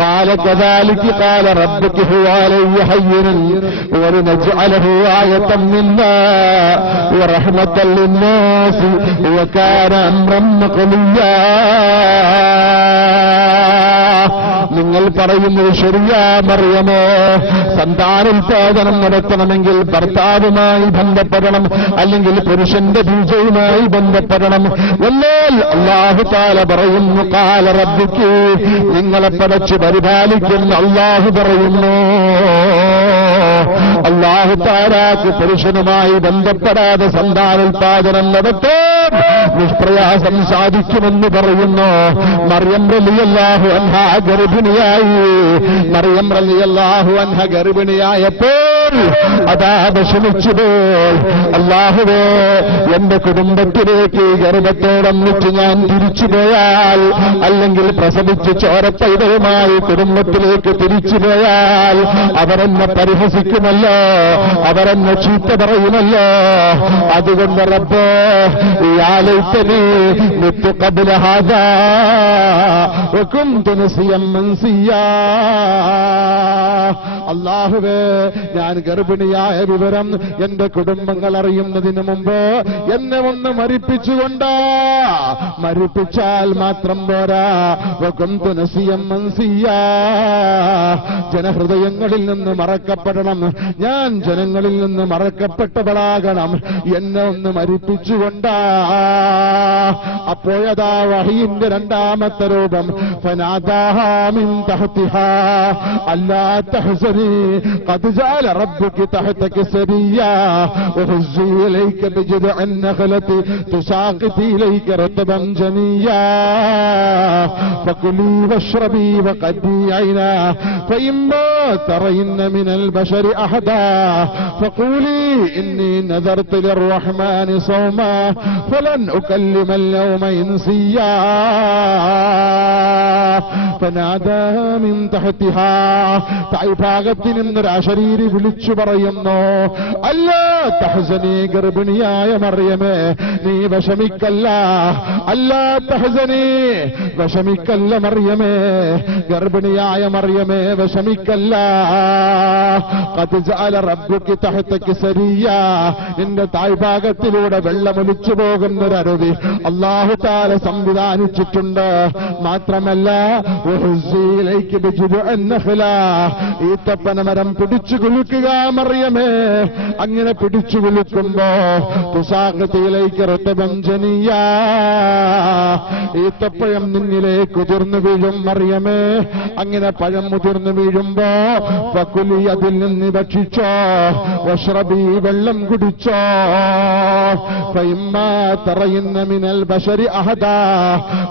ഖാല കദാലിക ഖാല റബ്ബുക ഹുവ അലയ്യ ഹയ്യിൻ വലനജ്അലഹു ആയതൻ മിന്നാ വറഹ്മതൻ ലിന്നാസ് വകാന അംറൻ മഖ്ദിയ്യാ. നിങ്ങൾ പറയുന്നത് ശരിയാ മറിയമേ, സന്താനോൽപാദനം നടത്തണമെങ്കിൽ ഭർത്താവുമായി ബന്ധപ്പെടണം, അല്ലെങ്കിൽ പുരുഷന്റെ ബീജവുമായി ബന്ധപ്പെടണം. എന്നാൽ അല്ലാഹു തആല പറയുന്നു, ഖാല റബ്ബുക, നിങ്ങളെ പടച്ച് പരിപാലിക്കുന്ന അല്ലാഹു പറയുന്നു, അല്ലാഹു തആലാക്ക് പുരുഷനുമായി ബന്ധപ്പെടാതെ സന്താനോൽപാദനം നടത്താൻ നിഷ്പ്രയാസം സാധിക്കുമെന്ന് പറയുന്നു. മറിയം റളിയല്ലാഹു അൻഹ ഗർഭിണിയായി. മറിയം റളിയല്ലാഹു അൻഹ ഗർഭിണിയായപ്പോൾ അതാ വിഷമിച്ചുപോയി. അല്ലാഹുവേ, എന്റെ കുടുംബത്തിലേക്ക് ഗർഭത്തോടൊന്നിച്ച് ഞാൻ തിരിച്ചുപോയാൽ, അല്ലെങ്കിൽ പ്രസവിച്ച് ചോരപ്പൈതവുമായി കുടുംബത്തിലേക്ക് തിരിച്ചുപോയാൽ അവരെന്നെ പരിഹസിക്കുമല്ലോ, അവരെന്നെ ചീത്ത പറയുമല്ലോ. അതുകൊണ്ട് റബ്ബേ, യാ ലൈതനി മിത്തു ഖബ്ല ഹാദാ വകുന്തു നസിയം മൻസിയാ. അല്ലാഹുവേ, ഞാൻ ഗർഭിണിയായ വിവരം എന്റെ കുടുംബങ്ങൾ അറിയുന്നതിന് മുമ്പ് എന്നെ ഒന്ന് മരിപ്പിച്ചുകൊണ്ടാ. മരിപ്പിച്ചാൽ മാത്രം പോരാ, വകുന്തു നസിയം മൻസിയാ, ജനഹൃദയങ്ങളിൽ നിന്ന് മറക്കപ്പെടണം, ഞാൻ ജനങ്ങളിൽ നിന്ന് മറക്കപ്പെട്ടവളാകണം, എന്നെ ഒന്ന് മരിപ്പിച്ചുകൊണ്ടാ. അപ്പോഴതാ വഹയിന്റെ രണ്ടാമത്തെ രൂപം, ഫനാദാഹാ മിൻ തഹ്തിഹാ അല്ലാ തഹ്സനി ഖദ് ജഅല റബ്ബുകി തഹ്തക സരിയ്യാ വഹുസ്സി ഇലൈക ബിജദ്അൻ നഖലതി തുസാഖിതി ഇലൈക റത്ബൻ ജനിയ്യാ ഫകുലി വശ്റബി വഖദ്ദി ഐനാ ഫഇമ്മാ തറയിന്ന മിനൽ ബശരി അഹദാ ഫഖൂലി ഇന്നി നദർതു ലിർറഹ്മാനി സൗമാ ഫലൻ ഉകല്ലിമൽ യൗമ ഇൻസിയാ ഫനാദാ മിൻ തഹ്തിഹാ. താഴ്ഭാഗത്തിൽ നിന്നൊരു അശരീരി വിളിച്ചു പറയുന്നു, അല്ലാ തഹ്സനി, ഗർഭിണിയായ മറിയമേ നീ വിഷമിക്കല്ല. അല്ലാ തഹ്സനി, വിഷമിക്കല്ല മറിയമേ, ഗർഭിണിയായ മറിയമേ വിഷമിക്കല്ല. ഖദ് ജഅല റബ്ബുകി തഹ്തക സരിയ്യാ, നിന്റെ താഴ്ഭാഗത്തിലൂടെ വെള്ളമൊലിച്ചു പോകുന്നൊരരുവി അല്ലാഹു തആല സംവിധാനിച്ചിട്ടുണ്ട്. മാത്രമല്ല വഹുസ്സിയിലേക്ക് ബിജുദ്അൻ നഖല, ഈത്തപ്പനമരം പിടിച്ചു കുലുക്കുക മറിയമേ. അങ്ങനെ പിടിച്ചു കുലുക്കുമ്പോ തുസാഖിതിയിലേക്ക് റത്ബൻ ജനിയ്യാ, ഈത്തപ്പഴം നിന്നിലേക്ക് ഉതിർന്നു വീഴും മറിയമേ. അങ്ങനെ പഴം മുതിർന്നു വീഴുമ്പോ ഫകുലി, അതിൽ നിന്ന് ഭക്ഷിച്ചോ, വശ്റബി, വെള്ളം കുടിച്ചോ. ഫഇമ്മാ തറയിന്ന മിനൽ ബശരി അഹദാ,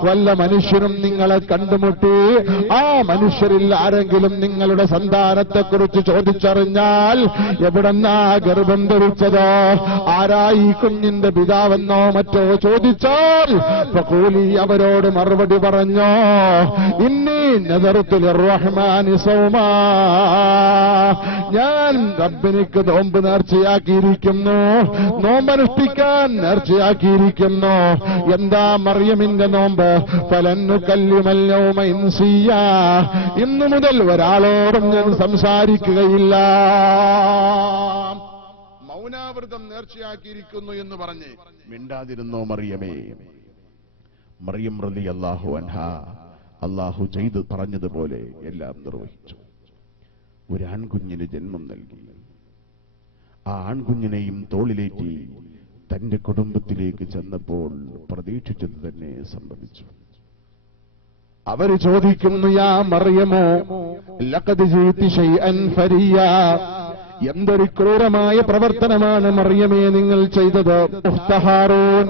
വല്ല മനുഷ്യരും നിങ്ങളെ കണ്ടുമുട്ടി ആ മനുഷ്യരിൽ ആരെങ്കിലും നിങ്ങളുടെ സന്താനത്തെക്കുറിച്ച് ചോദിച്ചറിഞ്ഞാൽ എവിടെന്നാ ഗർഭം ധരിച്ചതോ, ആരായി കുഞ്ഞിന്റെ പിതാവെന്നോ മറ്റോ ചോദിച്ചാൽ ഫഖൂലി, അവരോട് മറുപടി പറഞ്ഞോ, ഇന്നി നദർതു ലിർറഹ്മാനി സൗമാ, ഞാൻ റബ്ബിനിക്ക് നോമ്പ് നേർച്ചയാക്കിയിരിക്കുന്നു, നോമ്പനുഷ്ഠിക്കാൻ നേർച്ചയാക്കിയിരിക്കുന്നു. എന്താ മറിയമിന്റെ നോമ്പ്? ഫലന്നുകല്ലിമൽ യൗമ ഇൻസിയാ, ഇന്നു മുതൽ ഒരാളോടും ഞാൻ സംസാരിക്കുകയില്ല. മൗനാവൃതം നേർച്ചയാക്കിയിരിക്കുന്നു എന്ന് പറഞ്ഞ് മിണ്ടാതിരുന്നോ മറിയമേ? മറിയം റളിയല്ലാഹു അൻഹാ അല്ലാഹു ചെയ്ത് പറഞ്ഞതുപോലെ എല്ലാം നിർവഹിച്ചു. ഒരു ആൺകുഞ്ഞിന് ജന്മം നൽകി. ആ ആൺകുഞ്ഞിനെയും തോളിലേറ്റി തന്റെ കുടുംബത്തിലേക്ക് ചെന്നപ്പോൾ പ്രതീക്ഷിച്ചത് തന്നെ സംഭവിച്ചു. അവര് ചോദിക്കുന്നു, യാ മറിയമോ ലഖദ് ജീതി ശൈഅൻ ഫരിയാ, എന്തൊരു ക്രൂരമായ പ്രവർത്തനമാണ് മറിയമേ നിങ്ങൾ ചെയ്തത്. ഉഖ്തഹാറൂൻ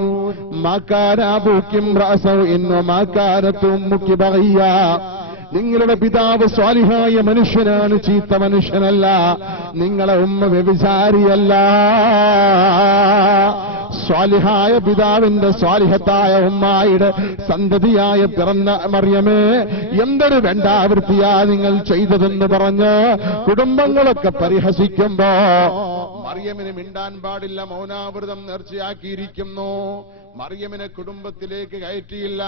മാ കാന അബൂകി ഇംറഅ ഇന്ന മാ കാനത് ഉമ്മുകി ബഗിയ, നിങ്ങളുടെ പിതാവ് സ്വാലിഹായ മനുഷ്യനാണ്, ചീത്ത മനുഷ്യനല്ല. നിങ്ങളെ ഉമ്മ വ്യഭിചാരിയല്ല. സ്വാലിഹായ പിതാവിന്റെ സ്വാലിഹത്തായ ഉമ്മായുടെ സന്തതിയായ പിറന്ന മറിയമേ, എന്തൊരു വേണ്ടാവൃത്തിയാ നിങ്ങൾ ചെയ്തതെന്ന് പറഞ്ഞ് കുടുംബങ്ങളൊക്കെ പരിഹസിക്കുമ്പോ മറിയമിന് മിണ്ടാൻ പാടില്ല. മൗനാവൃതം നേർച്ചയാക്കിയിരിക്കുന്നു. മറിയമിനെ കുടുംബത്തിലേക്ക് കയറ്റിയില്ല.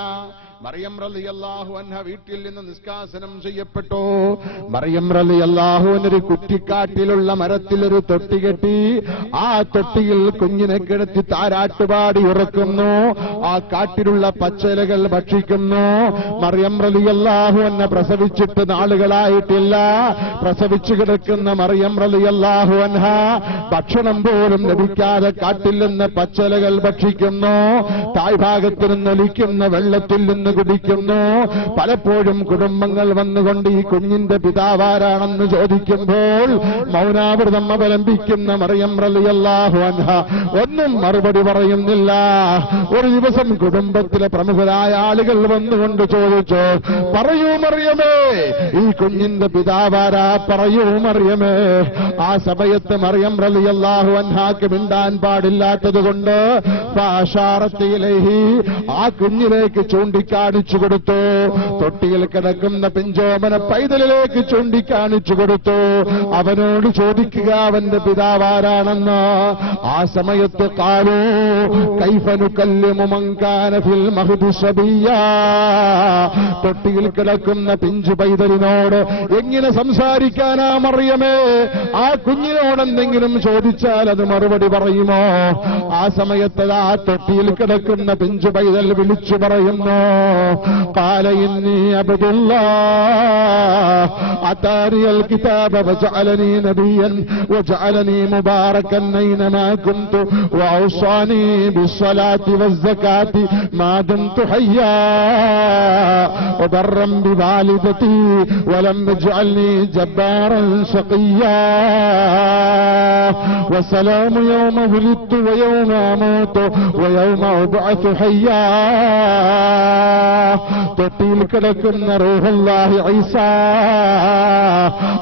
മറിയം റളിയല്ലാഹു അൻഹ വീട്ടിൽ നിന്ന് നിഷ്കാസനം ചെയ്യപ്പെട്ടു. മറിയം റളിയല്ലാഹു അൻഹ കുറ്റിക്കാട്ടിലുള്ള മരത്തിലൊരു തൊട്ടി കെട്ടി ആ തൊട്ടിയിൽ കുഞ്ഞിനെ കിടത്തി താരാട്ടുപാടി ഉറക്കുന്നു. ആ കാട്ടിലുള്ള പച്ചിലകൾ ഭക്ഷിക്കുന്നു. മറിയം റളിയല്ലാഹു അൻഹ പ്രസവിച്ചിട്ട് നാളുകളായിട്ടില്ല. പ്രസവിച്ചു കിടക്കുന്ന മറിയം റളിയല്ലാഹു അൻഹ ഭക്ഷണം പോലും ലഭിക്കാതെ കാട്ടിൽ നിന്ന് പച്ചിലകൾ ഭക്ഷിക്കുന്നു. താഴ്ഭാഗത്ത് നിന്നൊലിക്കുന്ന വെള്ളത്തിൽ നിന്ന് കുടിക്കുന്നു. പലപ്പോഴും കുടുംബങ്ങൾ വന്നുകൊണ്ട് ഈ കുഞ്ഞിന്റെ പിതാവാരാണെന്ന് ചോദിക്കുമ്പോൾ മൗനാവൃതം അവലംബിക്കുന്ന മറിയം റളിയല്ലാഹു അൻഹ ഒന്നും മറുപടി പറയുന്നില്ല. ഒരു ദിവസം കുടുംബത്തിലെ പ്രമുഖരായ ആളുകൾ വന്നുകൊണ്ട് ചോദിച്ചു, പറയൂ മറിയമേ, ഈ കുഞ്ഞിന്റെ പിതാവാരാ? പറയൂ മറിയമേ. ആ സമയത്ത് മറിയം റളിയല്ലാഹു അൻഹാക്ക് മിണ്ടാൻ പാടില്ലാത്തതുകൊണ്ട് ആ കുഞ്ഞിലേക്ക് ചൂണ്ടിക്കാണിച്ചു കൊടുത്തു. തൊട്ടിയിൽ കിടക്കുന്ന പിഞ്ചോമന പൈതലിലേക്ക് ചൂണ്ടിക്കാണിച്ചു കൊടുത്തു. അവനോട് ചോദിക്കുക അവന്റെ പിതാവാരാണെന്ന്. ആ സമയത്ത് ഖാലൂ കൈഫ നുകല്ലിമു മൻ കാന ഫിൽ മഹ്ദി സബിയ്യാ, തൊട്ടിയിൽ കിടക്കുന്ന പിഞ്ചു പൈതലിനോട് എങ്ങനെ സംസാരിക്കാനാ മറിയമേ? ആ കുഞ്ഞിനോട് എന്തെങ്കിലും ചോദിച്ചാൽ അത് മറുപടി പറയുമോ? ആ സമയത്ത് ആ തൊട്ടിയിൽ കിടക്കുന്ന പിഞ്ചു പൈതൽ വിളിച്ചു പറയുന്നു, ഖാല ഇന്നി അബ്ദുല്ലാഹ് അതാനിയൽ കിതാബ വജഅലനി നബിയൻ വജഅലനി മുബാറകൻ ഐനമാ കുന്തു വഔസാനി ബിസ്സലാത്തി വസ്സകാത്തി മാ ദുംതു ഹയ്യാ വബറൻ ബിവാലിദതി വലം യജ്അൽനി ജബ്ബാറൻ ശഖിയ്യാ വസലാമു യൗമ വുലിദ്തു വയൗമ അമൂതു വയൗമ ഉബ്അത്തു ഹയ്യാ. തൊട്ടിയിൽ കിടക്കുന്ന റൂഹുല്ലാഹി ഈസാ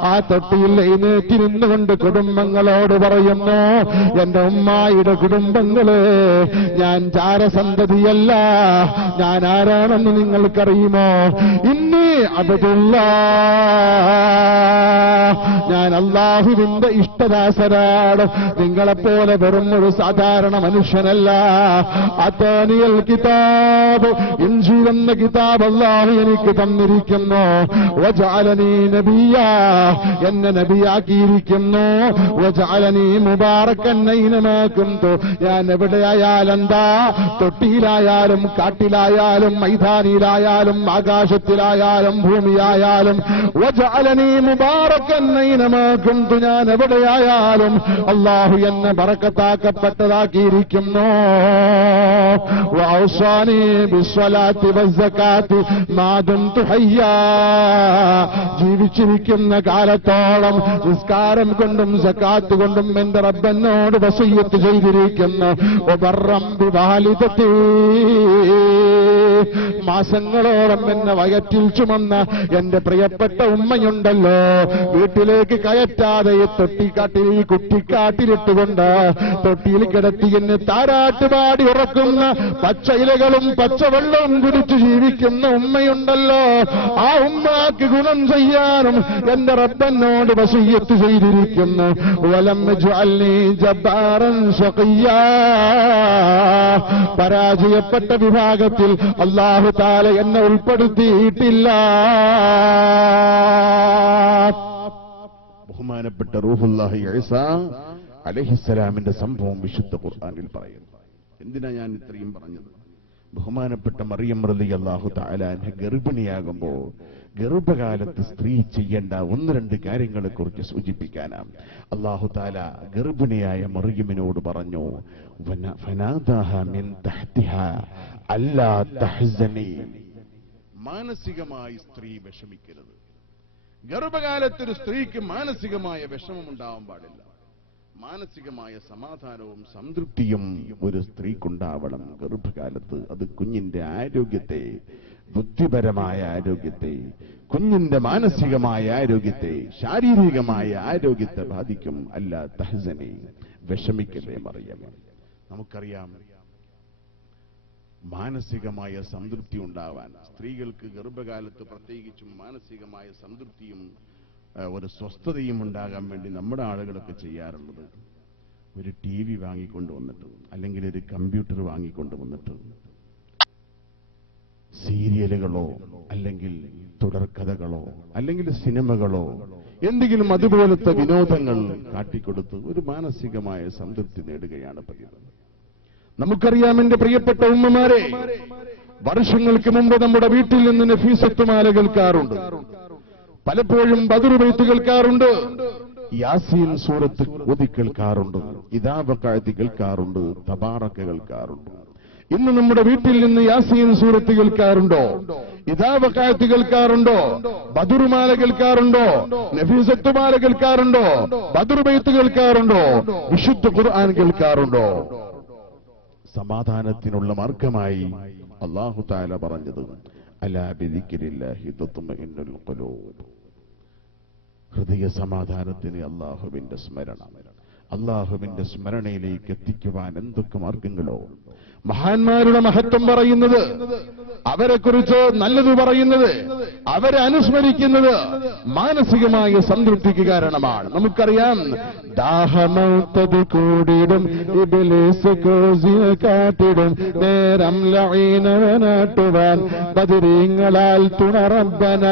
ആ തൊട്ടിയിൽ എഴുന്നേറ്റിരുന്നുകൊണ്ട് കുടുംബങ്ങളോട് പറയുന്നു, എന്റെ ഉമ്മായുടെ കുടുംബങ്ങളെ, ഞാൻ ജാരസന്തതിയല്ല, ഞാൻ ആരാണെന്ന് നിങ്ങൾക്കറിയുമോ? ഇന്നി അബ്ദുല്ലാഹ്, ഞാൻ അല്ലാഹുവിന്റെ ഇഷ്ടദാസനാണ്, നിങ്ങളെപ്പോലെ വെറും ഒരു സാധാരണ മനുഷ്യനല്ല. അതാനിയൽ കിതാബ്, ഇൻജീൽ എന്ന കിതാബ് അല്ലാഹു എനിക്ക് തന്നിരിക്കുന്നു. വജഅലനി നബിയ്യാ, എന്നെ നബിയാക്കിയിരിക്കുന്നു. വജഅലനി മുബാറകൻ ഐനമാ കുന്തു, ഞാൻ എവിടെയായാലെന്താ, തൊട്ടിയിലായാലും കാട്ടിലായാലും മൈതാനിയിലായാലും ആകാശത്തിലായാലും ഭൂമിയായാലും, വജഅലനി മുബാറകൻ ഐനമാ കുന്തു, ഞാൻ എവിടെയായാലും അല്ലാഹു എന്നെ ബറക്കത്താക്കപ്പെട്ടതാക്കിയിരിക്കുന്നു. വഔസാനി ബിസ്സലാത്തി വസ്സകാത്തി മാ ദുംതു ഹയ്യാ, ജീവിച്ചിരിക്കുന്ന കാലത്തോളം നിസ്കാരം കൊണ്ടും സകാത്ത് കൊണ്ടും എന്റെ റബ്ബനോട് വസിയ്യത്ത് ചെയ്തിരിക്കുന്നു. വബറം ബിവാലിദതി, മാസങ്ങളോളം എന്നെ വയറ്റിൽ ചുമന്ന എന്റെ പ്രിയപ്പെട്ട ഉമ്മയുണ്ടല്ലോ, വീട്ടിലേക്ക് കയറ്റാതെ തൊട്ടിക്കാട്ടിൽ ഈ കുട്ടിക്കാട്ടിലിട്ടുകൊണ്ട് തൊട്ടിയിൽ കിടത്തി എന്നെ താരാട്ടുപാടി ഉറക്കുന്ന പച്ചയിലകളും പച്ചവെള്ളവും കുടിച്ച് ജീവിക്കുന്ന ഉമ്മയുണ്ടല്ലോ, ആ ഉമ്മാക്ക് ഗുണം ചെയ്യാനും എന്റെ റബ്ബനോട് വസിയ്യത്ത് ചെയ്തിരിക്കുന്നു. വലം യജ്അൽനി ജബ്ബാറൻ ശഖിയ്യാ, പരാജയപ്പെട്ട വിഭാഗത്തിൽ അല്ലാഹു തആല എന്നെ ഉൾപ്പെടുത്തിയിട്ടില്ല. ബഹുമാനപ്പെട്ട റൂഹുല്ലാഹി ഈസാ അലൈഹിസ്സലാമിന്റെ സംഭവം വിശുദ്ധ ഖുർആനിൽ പറയുന്നു. എന്തിനാ ഞാൻ ഇത്രയും പറഞ്ഞത്? ബഹുമാനപ്പെട്ട മറിയം റളിയല്ലാഹു തആല അൻഹ ഗർഭിണിയാകുമ്പോൾ ഗർഭകാലത്ത് സ്ത്രീ ചെയ്യേണ്ട ഒന്ന് രണ്ട് കാര്യങ്ങളെ കുറിച്ച് സൂചിപ്പിക്കാനാണ്. അല്ലാഹു തആല ഗർഭിണിയായ മറിയമിനോട് പറഞ്ഞു, ഫനാദാഹ മിൻ തഹ്തിഹാ അല്ലാ തഹ്സനി, മാനസികമായി സ്ത്രീ വിഷമിക്കരുത്. ഗർഭകാലത്തൊരു സ്ത്രീക്ക് മാനസികമായ വിഷമമുണ്ടാവാൻ പാടില്ല. മാനസികമായ സമാധാനവും സംതൃപ്തിയും ഒരു സ്ത്രീക്കുണ്ടാവണം ഗർഭകാലത്ത്. അത് കുഞ്ഞിന്റെ ആരോഗ്യത്തെ, ബുദ്ധിപരമായ ആരോഗ്യത്തെ, കുഞ്ഞിന്റെ മാനസികമായ ആരോഗ്യത്തെ, ശാരീരികമായ ആരോഗ്യത്തെ ബാധിക്കും. അല്ല തഹ്സനി, വിഷമിക്കല്ലേ മറിയം. നമുക്കറിയാം, മാനസികമായ സംതൃപ്തി ഉണ്ടാവാൻ സ്ത്രീകൾക്ക് ഗർഭകാലത്ത് പ്രത്യേകിച്ചും മാനസികമായ സംതൃപ്തിയും ഒരു സ്വസ്ഥതയും ഉണ്ടാകാൻ വേണ്ടി നമ്മുടെ ആളുകളൊക്കെ ചെയ്യാറുള്ളത് ഒരു TV വാങ്ങിക്കൊണ്ടുവന്നിട്ട്, അല്ലെങ്കിൽ ഒരു കമ്പ്യൂട്ടർ വാങ്ങിക്കൊണ്ടുവന്നിട്ട് സീരിയലുകളോ അല്ലെങ്കിൽ തുടർക്കഥകളോ അല്ലെങ്കിൽ സിനിമകളോ എന്തെങ്കിലും അതുപോലത്തെ വിനോദങ്ങൾ കാട്ടിക്കൊടുത്ത് ഒരു മാനസികമായ സംതൃപ്തി നേടുകയാണ് പതിവ്. നമുക്കറിയാം എന്റെ പ്രിയപ്പെട്ട ഉമ്മമാരെ, വർഷങ്ങൾക്ക് മുമ്പ് നമ്മുടെ വീട്ടിൽ നിന്ന് നഫീസത്തുമാല കേൾക്കാറുണ്ട്, പലപ്പോഴും ബദർ ബൈത്ത് കേൾക്കാറുണ്ട്, യാസീൻ സൂറത്ത് ഓതി കേൾക്കാറുണ്ട്, ഇദാ വഖഅത് കേൾക്കാറുണ്ട്, തബാറക കേൾക്കാറുണ്ട്. ഇന്ന് നമ്മുടെ വീട്ടിൽ നിന്ന് യാസീൻ സൂറത്ത് കേൾക്കാറുണ്ടോ? ഇദാ വഖഅത് കേൾക്കാറുണ്ടോ? ബദറുമാല കേൾക്കാറുണ്ടോ? നഫീസത്തുമാല കേൾക്കാറുണ്ടോ? ബദർ ബൈത്ത് കേൾക്കാറുണ്ടോ? വിശുദ്ധ ഖുർആൻ കേൾക്കാറുണ്ടോ? സമാധാനത്തിനുള്ള മാർഗമായി അല്ലാഹു തആല പറഞ്ഞത്, അലാ ബിദിക്രില്ലാഹി തത്മഇന്നുൽ ഖുലൂബ്, ഹൃദയ സമാധാനത്തിന് അല്ലാഹുവിന്റെ സ്മരണ. അല്ലാഹുവിന്റെ സ്മരണയിലേക്ക് എത്തിക്കുവാൻ എന്തൊക്കെ മാർഗങ്ങളോ. മഹാന്മാരുടെ മഹത്വം പറയുന്നത്, അവരെക്കുറിച്ച് നല്ലത് പറയുന്നത്, അവരെ അനുസ്മരിക്കുന്നത് മാനസികമായ സംതൃപ്തിക്ക് കാരണമാണ്. നമുക്കറിയാം, ദാഹമൗത്തത് കൂടിടും ഇബ്ലീസ് കോസിയെ കാട്ടിടും നേരം ലഈനവനാട്ടുവാൻ ബദരീങ്ങളാൽ തുണറബ്ബന.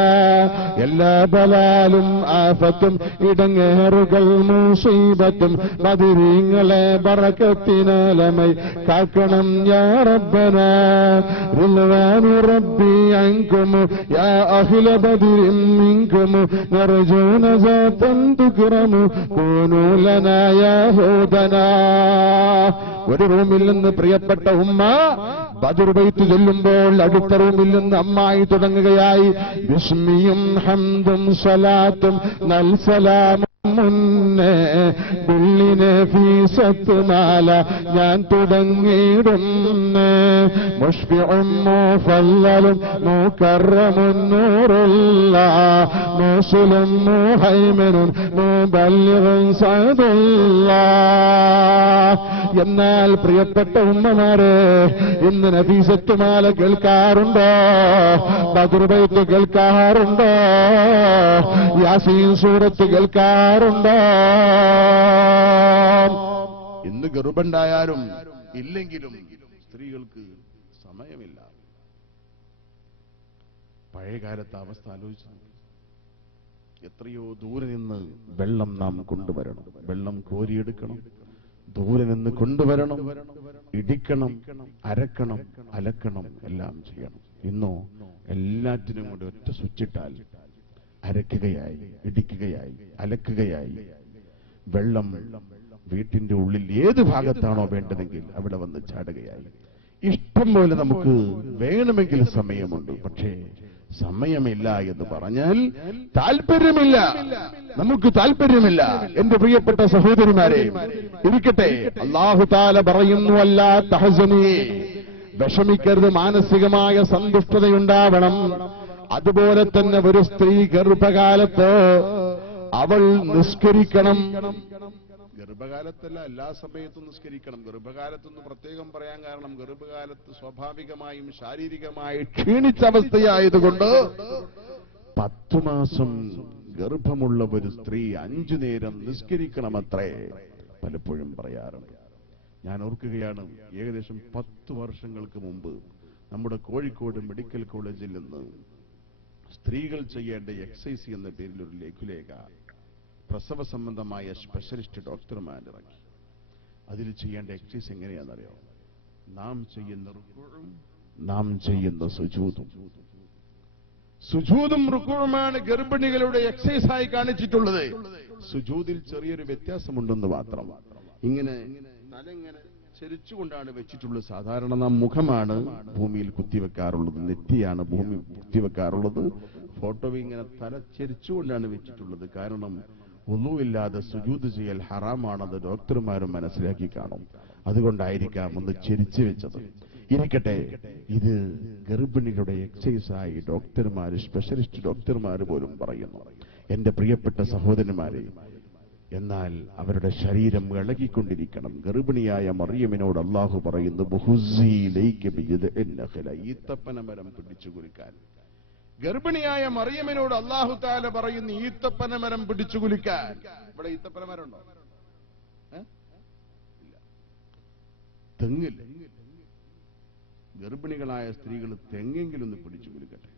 എല്ലാ ബലാലും ആഫത്തും ഇടങ്ങേറുകൾ മുസീബത്തും ബദരീങ്ങളെ ബറക്കത്തിനാലമൈ കാക്കണം യാ റബ്ബന. റിദ്വാനു റബ്ബി അൻകും യാ അഹ്ല ബദരിൻ മിൻകും നർജൂ നജാതൻ തുക്റമു കൂനൂ ലനാ യാ ഹൂദനാ. ഒരു റൂമിൽ നിന്ന് പ്രിയപ്പെട്ട ഉമ്മ ബദർ ബൈത്ത് ചൊല്ലുമ്പോൾ അടുത്ത റൂമിൽ നിന്ന് അമ്മായി തുടങ്ങുകയായി ബിസ്മിയും ഹംദും സലാത്തും നൽ സലാമും മുന്നേ ബുള്ളിനെ ഫീസത്ത് മാല ഞാൻ തുടങ്ങിയിടുന്നേ. മുഷ്ഫിഉം മുഫല്ലലും മുകറമുൻ നൂറുള്ള മുസ്ലിം മുഹൈമിനുൻ മുബല്ലിഗുൻ സഅദുള്ള. എന്നാൽ പ്രിയപ്പെട്ട ഉമ്മമാരെ, ഇന്ന് നഫീസത്ത് മാല കേൾക്കാറുണ്ടോ? ബദർ ബൈത്ത് കേൾക്കാറുണ്ടോ? യാസീൻ സൂറത്ത് കേൾക്കാറുണ്ടോ? ഇന്ന് ഗർഭമുണ്ടായാലും ഇല്ലെങ്കിലും സ്ത്രീകൾക്ക് സമയമില്ല. പഴയകാലത്തെ അവസ്ഥ ആലോചിച്ചു. എത്രയോ ദൂരെ നിന്ന് വെള്ളം നാം കൊണ്ടുവരണം, വെള്ളം കോരിയെടുക്കണം, ദൂരെ നിന്ന് കൊണ്ടുവരണം, ഇടിക്കണം, അരക്കണം, അലക്കണം, എല്ലാം ചെയ്യണം. ഇന്നോ എല്ലാറ്റിനും കൂടി ഒറ്റ സ്വിച്ചിട്ടാൽ അരക്കുകയായി, ഇടിക്കുകയായി, അലക്കുകയായി. വെള്ളം വീട്ടിന്റെ ഉള്ളിൽ ഏത് ഭാഗത്താണോ വേണ്ടതെങ്കിൽ അവിടെ വന്ന് ചാടുകയായി. ഇഷ്ടം പോലെ നമുക്ക് വേണമെങ്കിൽ സമയമുണ്ട്, പക്ഷേ സമയമില്ല എന്ന് പറഞ്ഞാൽ താല്പര്യമില്ല, നമുക്ക് താല്പര്യമില്ല. എന്റെ പ്രിയപ്പെട്ട സഹോദരിമാരെ, ഇരിക്കട്ടെ, അല്ലാഹു തആല പറയുന്നു, അല്ലാ തഹ്സനീ, വിഷമിക്കരുത്, മാനസികമായ സന്തുഷ്ടതയുണ്ടാവണം. അതുപോലെ തന്നെ ഒരു സ്ത്രീ ഗർഭകാലത്ത് അവൾ നിസ്കരിക്കണം. ഗർഭകാലത്തല്ല, എല്ലാ സമയത്തും നിസ്കരിക്കണം. ഗർഭകാലത്തൊന്ന് പ്രത്യേകം പറയാൻ കാരണം, ഗർഭകാലത്ത് സ്വാഭാവികമായും ശാരീരികമായി ക്ഷീണിച്ച അവസ്ഥയായതുകൊണ്ട് 10 മാസം ഗർഭമുള്ള ഒരു സ്ത്രീ 5 നേരം നിസ്കരിക്കണമത്രേ പലപ്പോഴും പറയാറുണ്ട്. ഞാൻ ഓർക്കുകയാണ്, ഏകദേശം 10 വർഷങ്ങൾക്ക് മുമ്പ് നമ്മുടെ കോഴിക്കോട് മെഡിക്കൽ കോളേജിൽ നിന്ന് സ്ത്രീകൾ ചെയ്യേണ്ട എക്സസൈസ് എന്ന പേരിൽ ഒരു ലഘുലേഖ പ്രസവ സംബന്ധമായ സ്പെഷ്യലിസ്റ്റ് ഡോക്ടർമാരിറങ്ങി. അതിൽ ചെയ്യേണ്ട എക്സസൈസ് എങ്ങനെയാണെന്നറിയോ? നാം ചെയ്യുന്ന റുക്കൂഉം നാം ചെയ്യുന്ന സുജൂദും. സുജൂദും റുക്കൂഉമാണ് ഗർഭിണികളുടെ എക്സസൈസായി കാണിച്ചിട്ടുള്ളത്. സുജൂദിൽ ചെറിയൊരു വ്യത്യാസമുണ്ടെന്ന് മാത്രം. ഇങ്ങനെ തലങ്ങനെ ചരിച്ചുകൊണ്ടാണ് വെച്ചിട്ടുള്ളത്. സാധാരണ നാം മുഖമാണ് ഭൂമിയിൽ കുത്തിവെക്കാറുള്ളത്, നെറ്റിയാണ് ഭൂമി കുത്തിവെക്കാറുള്ളത്. ഫോട്ടോ ഇങ്ങനെ തല ചരിച്ചുകൊണ്ടാണ് വെച്ചിട്ടുള്ളത്. കാരണം ഒന്നുമില്ലാതെ സുജൂദ് ചെയ്യൽ ഹറാമാണെന്ന് ഡോക്ടർമാരും മനസ്സിലാക്കി കാണും. അതുകൊണ്ടായിരിക്കാം ഒന്ന് ചരിച്ചു വെച്ചത്. ഇരിക്കട്ടെ, ഇത് ഗർഭിണികളുടെ എക്സസൈസായി ഡോക്ടർമാര്, സ്പെഷ്യലിസ്റ്റ് ഡോക്ടർമാര് പോലും പറയുന്നു. എന്റെ പ്രിയപ്പെട്ട സഹോദരന്മാരെ, എന്നാൽ അവരുടെ ശരീരം ഇളകിക്കൊണ്ടിരിക്കണം. ഗർഭിണിയായ മറിയമിനോട് അല്ലാഹു പറയുന്നു, ഈത്തപ്പനമരം പിടിച്ചു കുലുക്കാൻ. ഗർഭിണിയായ മറിയമിനോട് അല്ലാഹു തആല പറയുന്നു, ഈത്തപ്പനമരം പിടിച്ചു കുലുക്കാൻ. ഇവിടെ ഈത്തപ്പനമരം ഉണ്ടോ? ഇല്ല. തെങ്ങില്ല. ഗർഭിണികളായ സ്ത്രീകൾ തെങ്ങെങ്കിലും ഒന്ന് പിടിച്ചു കുലുക്കട്ടെ.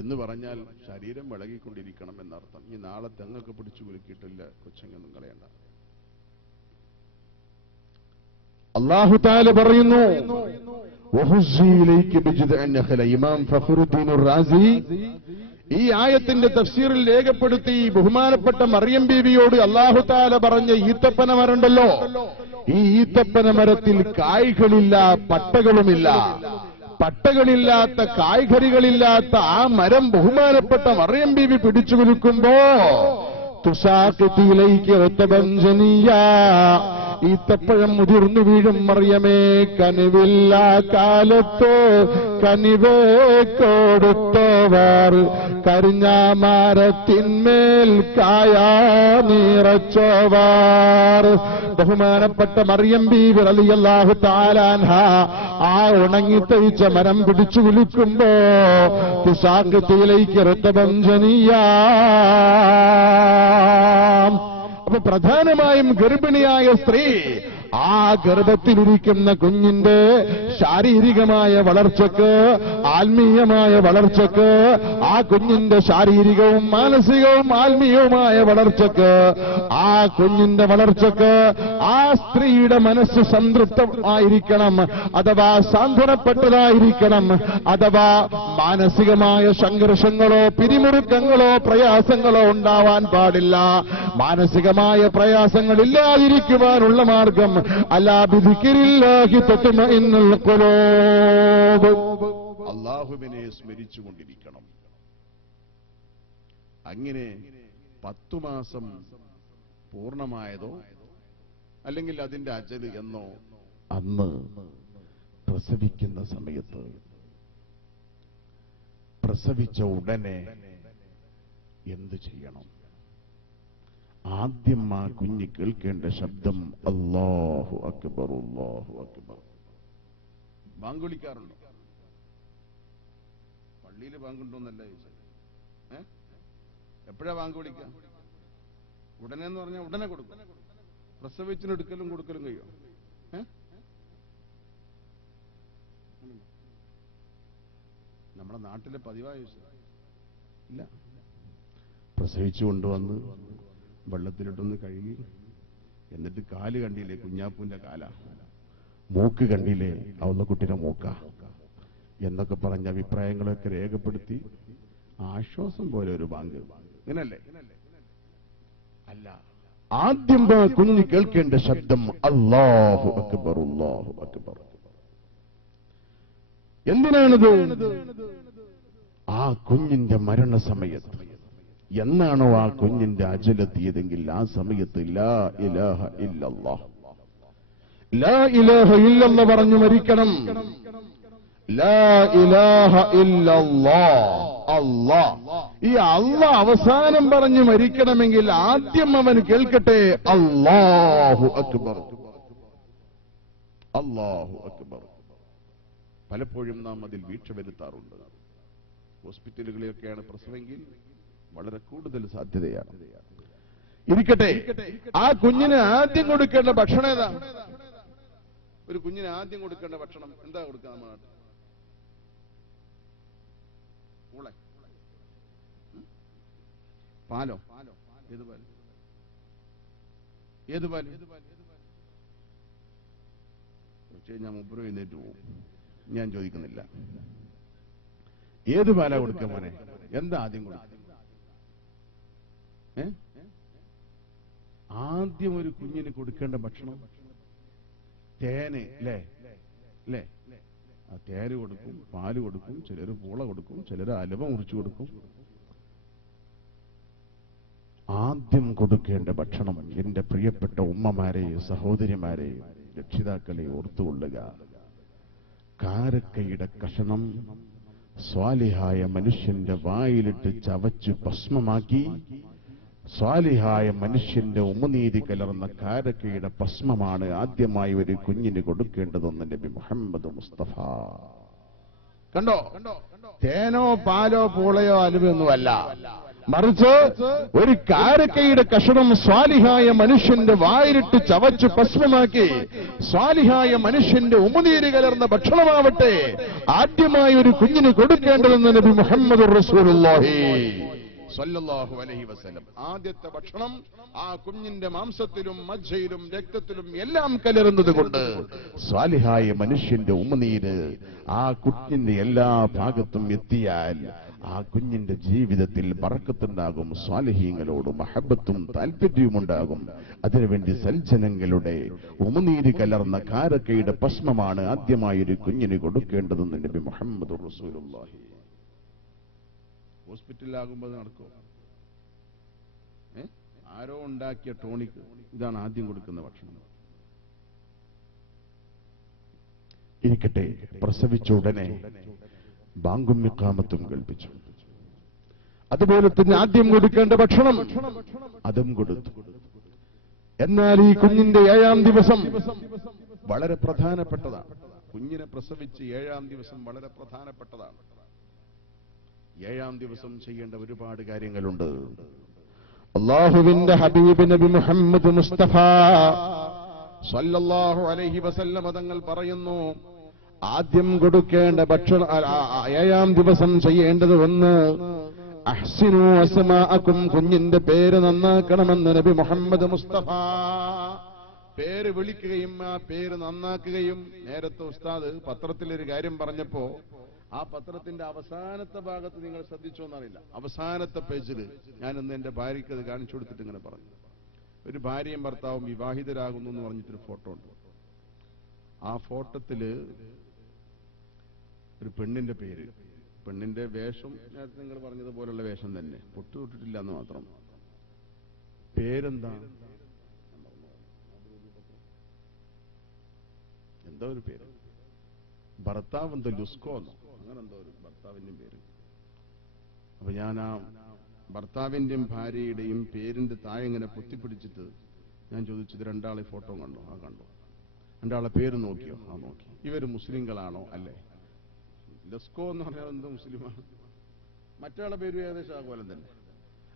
എന്ന് പറഞ്ഞാൽ ശരീരം ഇളകിക്കൊണ്ടിരിക്കണം എന്നർത്ഥം. ഈ നാളെ തെങ്ങൊക്കെ പിടിച്ചു കുലുക്കിയിട്ടില്ല കൊച്ചങ്ങൊന്നും കളയണ്ട. അല്ലാഹു തആല പറയുന്നു, ഇമാം ഫഖറുദ്ദീൻ റാസി ഈ ആയത്തിന്റെ തഫ്സീറിൽ രേഖപ്പെടുത്തി, ബഹുമാനപ്പെട്ട മറിയം ബീവിയോട് അല്ലാഹു തആല പറഞ്ഞ ഈത്തപ്പന മരമുണ്ടല്ലോ, ഈ ഈത്തപ്പന മരത്തിൽ കായ്കളില്ല, പട്ടകളുമില്ല. പട്ടകളില്ലാത്ത, കായ്കറികളില്ലാത്ത ആ മരം ബഹുമാനപ്പെട്ട മറിയം ബീവി പിടിച്ചു കുലുക്കുമ്പോ തുസാഖിതിലേക്ക് ഒത്തബഞ്ചനിയ, ഈത്തപ്പഴം മുതിർന്നു വീഴും മറിയമേ കനിവില്ല കാലത്ത് കനിവേ കൊടുത്തവർ കരിഞ്ഞ മരത്തിന്മേൽ കായാ നിറച്ചവർ. ബഹുമാനപ്പെട്ട മറിയം ബീവി റളിയല്ലാഹു തആല അൻഹ ആ ഉണങ്ങിത്തഴിച്ച മരം പിടിച്ചു വിളിക്കുമ്പോ തുസാഖത്തിലേക്ക് റത്തബഞ്ചനീയ. അപ്പൊ പ്രധാനമായും ഗർഭിണിയായ സ്ത്രീ ആ ഗർഭത്തിലിരിക്കുന്ന കുഞ്ഞിന്റെ ശാരീരികമായ വളർച്ചക്ക്, ആത്മീയമായ വളർച്ചക്ക്, ആ കുഞ്ഞിന്റെ ശാരീരികവും മാനസികവും ആത്മീയവുമായ വളർച്ചക്ക്, ആ കുഞ്ഞിന്റെ വളർച്ചക്ക് ആ സ്ത്രീയുടെ മനസ്സ് സംതൃപ്തമായിരിക്കണം, അഥവാ സാന്ത്വനപ്പെട്ടതായിരിക്കണം, അഥവാ മാനസികമായ സംഘർഷങ്ങളോ പിരിമുറുക്കങ്ങളോ പ്രയാസങ്ങളോ ഉണ്ടാവാൻ പാടില്ല. മാനസികമായ പ്രയാസങ്ങളില്ലാതിരിക്കുവാനുള്ള മാർഗം അല്ലാ ബിദിക്രില്ലാഹി തത്മഇന്നുൽ ഖുലൂബ്, അല്ലാഹുവിനെ സ്മരിച്ചുകൊണ്ടിരിക്കണം. അങ്ങനെ 10 മാസം പൂർണ്ണമായതോ അല്ലെങ്കിൽ അതിന്റെ അജല് എന്നോ അന്ന് പ്രസവിക്കുന്ന സമയത്ത് പ്രസവിച്ച ഉടനെ എന്ത് ചെയ്യണം? ആദ്യം ആ കുഞ്ഞ് കേൾക്കേണ്ട ശബ്ദം അല്ലാഹു അക്ബർ, അല്ലാഹു അക്ബർ. ബാങ്ക് വിളിക്കാറുണ്ടോ? പള്ളിയിൽ ബാങ്കുണ്ടോന്നല്ല ചോദിച്ചത്. എപ്പോഴാ ബാങ്ക് വിളിക്കുക? ഉടനെ എന്ന് പറഞ്ഞാൽ ഉടനെ കൊടുക്കും. പ്രസവിച്ചിനെടുക്കലും കൊടുക്കലും കഴിയോ? നമ്മുടെ നാട്ടിലെ പതിവായ ഇല്ല. പ്രസവിച്ചു കൊണ്ടുവന്ന് വെള്ളത്തിലിട്ടൊന്ന് കഴുകി, എന്നിട്ട് കാല് കണ്ടില്ലേ കുഞ്ഞാപ്പൂന്റെ കാല, മൂക്ക് കണ്ടില്ലേ അവന്ന കുട്ടിയുടെ മൂക്ക എന്നൊക്കെ പറഞ്ഞ അഭിപ്രായങ്ങളൊക്കെ രേഖപ്പെടുത്തി ആശ്വാസം പോലെ ഒരു ബാങ്ക്. ഇങ്ങനല്ലേ? അല്ല, ആദ്യം കുഞ്ഞ് കേൾക്കേണ്ട ശബ്ദം അല്ലാഹു അക്ബർ, അല്ലാഹു അക്ബർ. എന്തിനാണിത്? ആ കുഞ്ഞിന്റെ മരണസമയത്ത് എന്നാണോ ആ കുഞ്ഞിന്റെ അജലെത്തിയതെങ്കിൽ ആ സമയത്ത് ലാ ഇലാഹ ഇല്ലല്ലാഹ്, ലാ ഇലാഹ ഇല്ലല്ലാഹ് പറഞ്ഞു മരിക്കണം. ലാ ഇലാഹ ഇല്ലല്ലാഹ്, അല്ലാഹ്. ഈ അല്ലാഹ് അവസാനം പറഞ്ഞു മരിക്കണമെങ്കിൽ ആദ്യം അവൻ കേൾക്കട്ടെ അല്ലാഹു അക്ബർ, അല്ലാഹു അക്ബർ. പലപ്പോഴും നാം അതിൽ വീഴ്ച വരുത്താറുണ്ട്. ഹോസ്പിറ്റലുകളിലൊക്കെയാണ് പ്രസവമെങ്കിൽ വളരെ കൂടുതൽ സാധ്യതയാണ്. ഇരിക്കട്ടെ, ആ കുഞ്ഞിന് ആദ്യം കൊടുക്കേണ്ട ഭക്ഷണം ഏതാ? ഒരു കുഞ്ഞിന് ആദ്യം കൊടുക്കേണ്ട ഭക്ഷണം എന്താ കൊടുക്കുക? നമ്മുടെ നാട്ടിൽ ഊളെ, പാലോ? ഏത് പാല്? ഏത് പാല്? ഞാൻ മുമ്പ് എഴുന്നേറ്റ് പോകും. ഞാൻ ചോദിക്കുന്നില്ല. ഏത് പാലാ കൊടുക്കുക മോനെ? എന്താ ആദ്യം കൊടുക്കുക? ആദ്യം ഒരു കുഞ്ഞിന് കൊടുക്കേണ്ട ഭക്ഷണം തേന്, അല്ലേ? അല്ലേ? ആ തേന് കൊടുക്കും, പാല് കൊടുക്കും, ചിലര് പൂള കൊടുക്കും, ചിലര് അലുവ മുറിച്ചു കൊടുക്കും. ആദ്യം കൊടുക്കേണ്ട ഭക്ഷണം, എന്റെ പ്രിയപ്പെട്ട ഉമ്മമാരെ, സഹോദരിമാരെ, രക്ഷിതാക്കളെ ഓർത്തുകൊള്ളുക, കാരക്കയുടെ കഷണം സ്വാലിഹായ മനുഷ്യന്റെ വായിലിട്ട് ചവച്ച് ഭസ്മമാക്കി, സ്വാലിഹായ മനുഷ്യന്റെ ഉമ്മനീതി കലർന്ന കാരക്കയുടെ ഭസ്മമാണ് ആദ്യമായി ഒരു കുഞ്ഞിന് കൊടുക്കേണ്ടതെന്ന് നബി മുഹമ്മദ് മുസ്തഫ. കണ്ടോ? തേനോ പാലോ പൂളയോ അലുവയൊന്നുമല്ല, മറിച്ച് ഒരു കാരക്കയുടെ കഷണം സ്വാലിഹായ മനുഷ്യന്റെ വായിലിട്ട് ചവച്ച് ഭസ്മമാക്കി സ്വാലിഹായ മനുഷ്യന്റെ ഉമിനീര് കലർന്ന ഭക്ഷണമാവട്ടെ ആദ്യമായി ഒരു കുഞ്ഞിന് കൊടുക്കേണ്ടതെന്ന് നബി മുഹമ്മദ് റസൂലുള്ളാഹി സ്വല്ലല്ലാഹു അലൈഹി വസല്ലം. ആദ്യത്തെ ഭക്ഷണം ആ കുഞ്ഞിന്റെ മാംസത്തിലും മജ്ജയിലും രക്തത്തിലും എല്ലാം കലരുന്നത് കൊണ്ട് സ്വാലിഹായ മനുഷ്യന്റെ ഉമിനീര് ആ കുഞ്ഞിന്റെ എല്ലാ ഭാഗത്തും എത്തിയാൽ ആ കുഞ്ഞിന്റെ ജീവിതത്തിൽ ബറക്കത്തുണ്ടാകും, സ്വാലിഹീങ്ങളോട് മഹബത്തും താല്പര്യവുമുണ്ടാകും. അതിനുവേണ്ടി സൽജനങ്ങളുടെ ഉമിനീര് കലർന്ന കാരക്കയുടെ ഭസ്മമാണ് ആദ്യമായി ഒരു കുഞ്ഞിന് കൊടുക്കേണ്ടതെന്ന് നബി മുഹമ്മദ് റസൂലുള്ളാഹി. ഹോസ്പിറ്റലിലാകുമ്പോൾ നടക്കും. ആരോ ഉണ്ടാക്കിയ ടോണിക്, ഇതാണ് ആദ്യം കൊടുക്കുന്ന ഭക്ഷണം. ഇരിക്കട്ടെ, പ്രസവിച്ച ഉടനെ ബാങ്കും ഇഖാമത്തും കേൾപ്പിച്ചു. അതുപോലെ തന്നെ ആദ്യം കൊടുക്കേണ്ട ഭക്ഷണം അതും കൊടുത്തു. എന്നാൽ ഈ കുഞ്ഞിന്റെ 7-ാം ദിവസം വളരെ പ്രധാനപ്പെട്ടതാണ്. കുഞ്ഞിനെ പ്രസവിച്ച് 7-ാം ദിവസം വളരെ പ്രധാനപ്പെട്ടതാണ്. 7-ാം ദിവസം ചെയ്യേണ്ട ഒരുപാട് കാര്യങ്ങളുണ്ട്. അല്ലാഹുവിന്റെ ഹബീബ് നബി മുഹമ്മദ് മുസ്തഫ സല്ലല്ലാഹു അലൈഹി വസല്ലം തങ്ങൾ പറയുന്നു, ആദ്യം കൊടുക്കേണ്ട ഭക്ഷണം 7-ാം ദിവസം ചെയ്യേണ്ടത് ഒന്ന്, അഹ്സിനു അസ്മാഅക്കും, കുഞ്ഞിന്റെ പേര് നന്നാക്കണമെന്ന് നബി മുഹമ്മദ് മുസ്തഫ. പേര് വിളിക്കുകയും ആ പേര് നന്നാക്കുകയും. നേരത്തെ ഉസ്താദ് പത്രത്തിലൊരു കാര്യം പറഞ്ഞപ്പോ ആ പത്രത്തിന്റെ അവസാനത്തെ ഭാഗത്ത് നിങ്ങൾ ശ്രദ്ധിച്ചോന്നറിയില്ല, അവസാനത്തെ പേജിൽ ഞാൻ ഇന്ന് എന്റെ ഭാര്യയ്ക്ക് അത് കാണിച്ചു കൊടുത്തിട്ട് ഇങ്ങനെ പറഞ്ഞു, ഒരു ഭാര്യയും ഭർത്താവും വിവാഹിതരാകുന്നു എന്ന് പറഞ്ഞിട്ടൊരു ഫോട്ടോ ഉണ്ട്. ആ ഫോട്ടോത്തില് ഒരു പെണ്ണിന്റെ പേര്, പെണ്ണിന്റെ വേഷം നേരത്തെ നിങ്ങൾ പറഞ്ഞതുപോലുള്ള വേഷം തന്നെ, പൊട്ടുതൊട്ടിട്ടില്ല എന്ന് മാത്രം. പേരെന്താ? എന്തോ ഒരു പേര്, ഭർത്താവ് എന്തോ ലുസ്കോ അങ്ങനെ എന്തോ ഒരു ഭർത്താവിന്റെയും പേര്. അപ്പൊ ഞാൻ ആ ഭർത്താവിന്റെയും ഭാര്യയുടെയും പേരിന്റെ താഴെ ഇങ്ങനെ പൊത്തിപ്പിടിച്ചിട്ട് ഞാൻ ചോദിച്ചത്, രണ്ടാളെ ഫോട്ടോ കണ്ടോ? ആ കണ്ടു. രണ്ടാളെ പേര് നോക്കിയോ? ആ നോക്കി. ഇവര് മുസ്ലിങ്ങളാണോ? അല്ലേ. ലസ്കോ എന്ന് പറഞ്ഞാൽ എന്തോ മുസ്ലിമാണ്. മറ്റാളെ പേര് ഏകദേശം ആകോലം തന്നെ.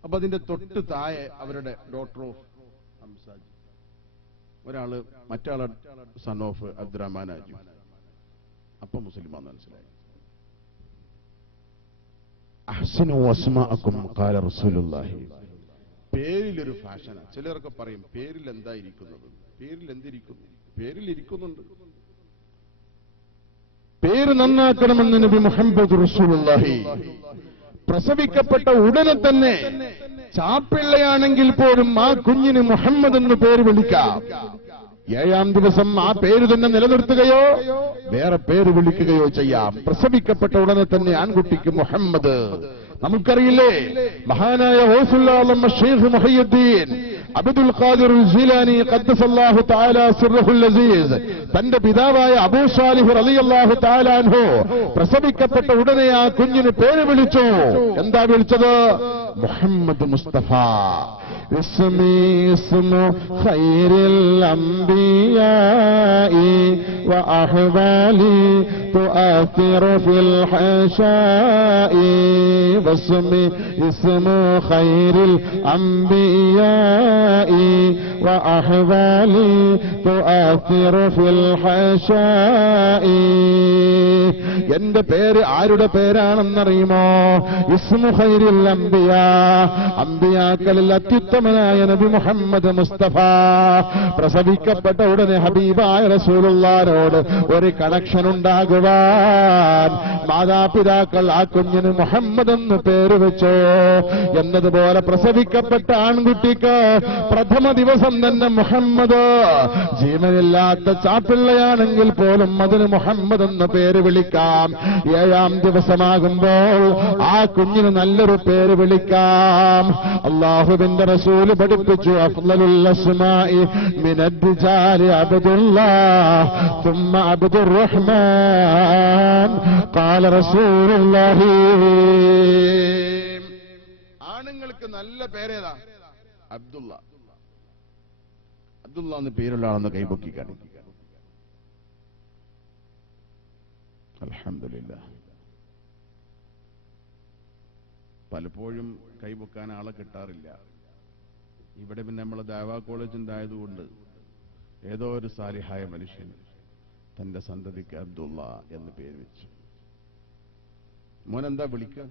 അപ്പൊ അതിന്റെ തൊട്ട് താഴെ അവരുടെ ഡോട്ടർ ഓഫ് ഹംസാജി, ഒരാള് മറ്റാളെ സൺ ഓഫ് അബ്ദുറഹ്മാൻ ആജു. അപ്പൊ മുസ്ലിമാന്ന് മനസ്സിലായി. അഹ്സിനു അസ്മാഅക്കും ഖാല റസൂലുള്ളാഹി. പേരിലൊരു ഫാഷന. ചിലരൊക്കെ പറയും പേരിൽ എന്താ ഇരിക്കുന്നത്? പേരിൽ എന്തിരിക്കുന്നു? പേരിൽ ഇരിക്കുന്നുണ്ട്. പേര് നന്നാക്കണമെന്ന് നബി മുഹമ്മദ് റസൂലുള്ളാഹി. പ്രസവിക്കപ്പെട്ട ഉടനെ തന്നെ ചാപ്പിള്ളയാണെങ്കിൽ പോലും ആ കുഞ്ഞിന് മുഹമ്മദ് എന്ന് പേര് വിളിക്കാം. 7-ാം ദിവസം ആ പേര് തന്നെ നിലനിർത്തുകയോ വേറെ പേര് വിളിക്കുകയോ ചെയ്യാം. പ്രസവിക്കപ്പെട്ട ഉടനെ തന്നെ ആൺകുട്ടിക്ക് മുഹമ്മദ്. നമുക്കറിയില്ലേ, മഹാനായ ഗൗസുൽ ആലം ശൈഖ് മുഹയ്യിദ്ദീൻ അബ്ദുൽ ഖാദിർ ജീലാനി ഖദ്ദസല്ലാഹു തആല സിർറുൽ അസീസ് തന്റെ പിതാവായ അബൂ സാലിഹ് റളിയല്ലാഹു തആല അൻഹു പ്രസവിക്കപ്പെട്ട ഉടനെ ആ കുഞ്ഞിന് പേര് വിളിച്ചു. എന്താ വിളിച്ചത്? മുഹമ്മദ് മുസ്തഫ. اسمي اسم خير الأنبياء وأحوالي تؤثر في الحشاء. واسمي اسم خير الأنبياء وأحوالي تؤثر في الحشاء. എന്റെ പേര് ആരുടെ പേരാണെന്നറിയുമോ? ഇസ്മു ഖൈറുൽ അംബിയാ, അംബിയാക്കളിൽ അത്യുത്തമനായ നബി മുഹമ്മദ് മുസ്തഫ. പ്രസവിക്കപ്പെട്ട ഉടനെ ഹബീബായ റസൂലുള്ളാഹിനോട് ഒരു കണക്ഷൻ ഉണ്ടാകുവാൻ മാതാപിതാക്കൾ ആ കുഞ്ഞിന് മുഹമ്മദ് എന്ന് പേര് വെച്ചു. എന്നതുപോലെ പ്രസവിക്കപ്പെട്ട ആൺകുട്ടിക്ക് പ്രഥമ ദിവസം തന്നെ മുഹമ്മദ്, ജീവനില്ലാത്ത ചാപ്പിള്ളയാണെങ്കിൽ പോലും അതിന് മുഹമ്മദ് എന്ന് പേര് വിളിക്കാം. 7-ാം ദിവസമാകുമ്പോൾ ആ കുഞ്ഞിന് നല്ലൊരു പേര് വിളിക്കാം. അല്ലാഹുവിന്റെ റസൂൽ പഠിപ്പിച്ചു, അഫ്ളലുൽ അസ്മാഇ മിനദ് റിജാലി അബ്ദുല്ലാഹ് ثم عبد الرحمن قال رسول الله. ആണുങ്ങൾക്ക് നല്ല പേരേതാ? അബ്ദുള്ള. അബ്ദുള്ള എന്ന് പേരുള്ള ആളെന്ന് കൈപൊക്കി കാണിക്കുക. അൽഹംദുലില്ലാഹ്. പലപ്പോഴും കൈപൊക്കാൻ ആളെ കിട്ടാറില്ല. ഇവിടെ പിന്നെ നമ്മൾ ദഅവാ കോളേജിന്റെ ആയതുകൊണ്ട് ഏതോ ഒരു സാലിഹായ മനുഷ്യൻ തന്റെ സന്തതിക്ക് അബ്ദുള്ള എന്ന് പേര് വെച്ചു. മോനെന്താ വിളിക്കുക?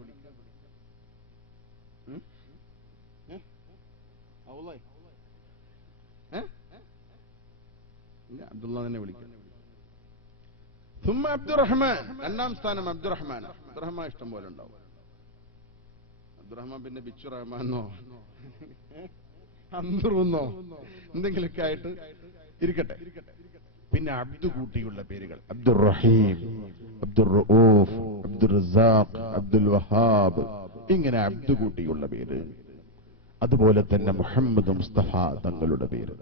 അബ്ദുള്ള തന്നെ വിളിക്കുക. സുമ്മ അബ്ദുറഹ്മാൻ, രണ്ടാം സ്ഥാനം അബ്ദുറഹ്മാൻ. അബ്ദുറഹ്മാൻ ഇഷ്ടം പോലെ ഉണ്ടാവും. അബ്ദുറഹ്മാൻ പിന്നെ ബിച്ചു റഹ്മാനോ അന്തൂന്നോ എന്തെങ്കിലുമൊക്കെ ആയിട്ട് ഇരിക്കട്ടെ. പിന്നെ അബ്ദു കൂട്ടിയുള്ള പേരുകൾ, അബ്ദുർ റഹീം, അബ്ദുർ റഊഫ്, അബ്ദുർ റസാഖ്, അബ്ദുൽ വഹാബ്, ഇങ്ങനെ അബ്ദു കൂട്ടിയുള്ള പേര്. അതുപോലെ തന്നെ മുഹമ്മദ് മുസ്തഫ തങ്ങളുടെ പേര്.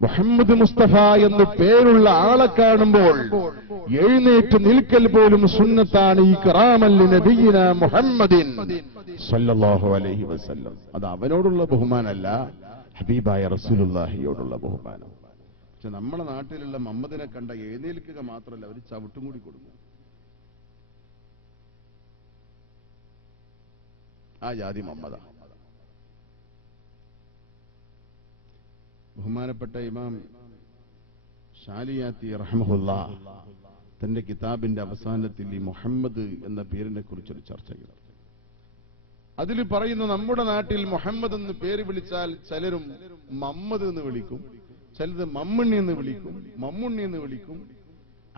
മുഹമ്മദ് മുസ്തഫ എന്ന് പേരുള്ള ആളെ കാണുമ്പോൾ എഴുന്നേറ്റ് നിൽക്കൽ പോലും സുന്നത്താണ്. ഈ ഇക്റാമൽ നബിയിന മുഹമ്മദിൻ സല്ലല്ലാഹു അലൈഹി വസല്ലം. അത് അവനോടുള്ള ബഹുമാനമല്ല, ഹബീബായ റസൂലുള്ളാഹിയോടുള്ള ബഹുമാനം. പക്ഷെ നമ്മുടെ നാട്ടിലുള്ള മുഹമ്മദിനെ കണ്ട എഴുന്നേൽക്കുക മാത്രമല്ല, അവർ ചവിട്ടും കൂടി കൊടുക്കും. ആ ജാതി മുഹമ്മദ. ബഹുമാനപ്പെട്ട ഇമാം ഷാലിയാത്തി റഹ്മഹുല്ലാ തന്റെ കിതാബിന്റെ അവസാനത്തിൽ ഈ മുഹമ്മദ് എന്ന പേരിനെ കുറിച്ചൊരു ചർച്ച ചെയ്തു. അതിൽ പറയുന്നു, നമ്മുടെ നാട്ടിൽ മുഹമ്മദ് എന്ന് പേര് വിളിച്ചാൽ ചിലരും മമ്മദ് എന്ന് വിളിക്കും, ചിലത് മമ്മുണ്ണി എന്ന് വിളിക്കും, മമ്മുണ്ണി എന്ന് വിളിക്കും.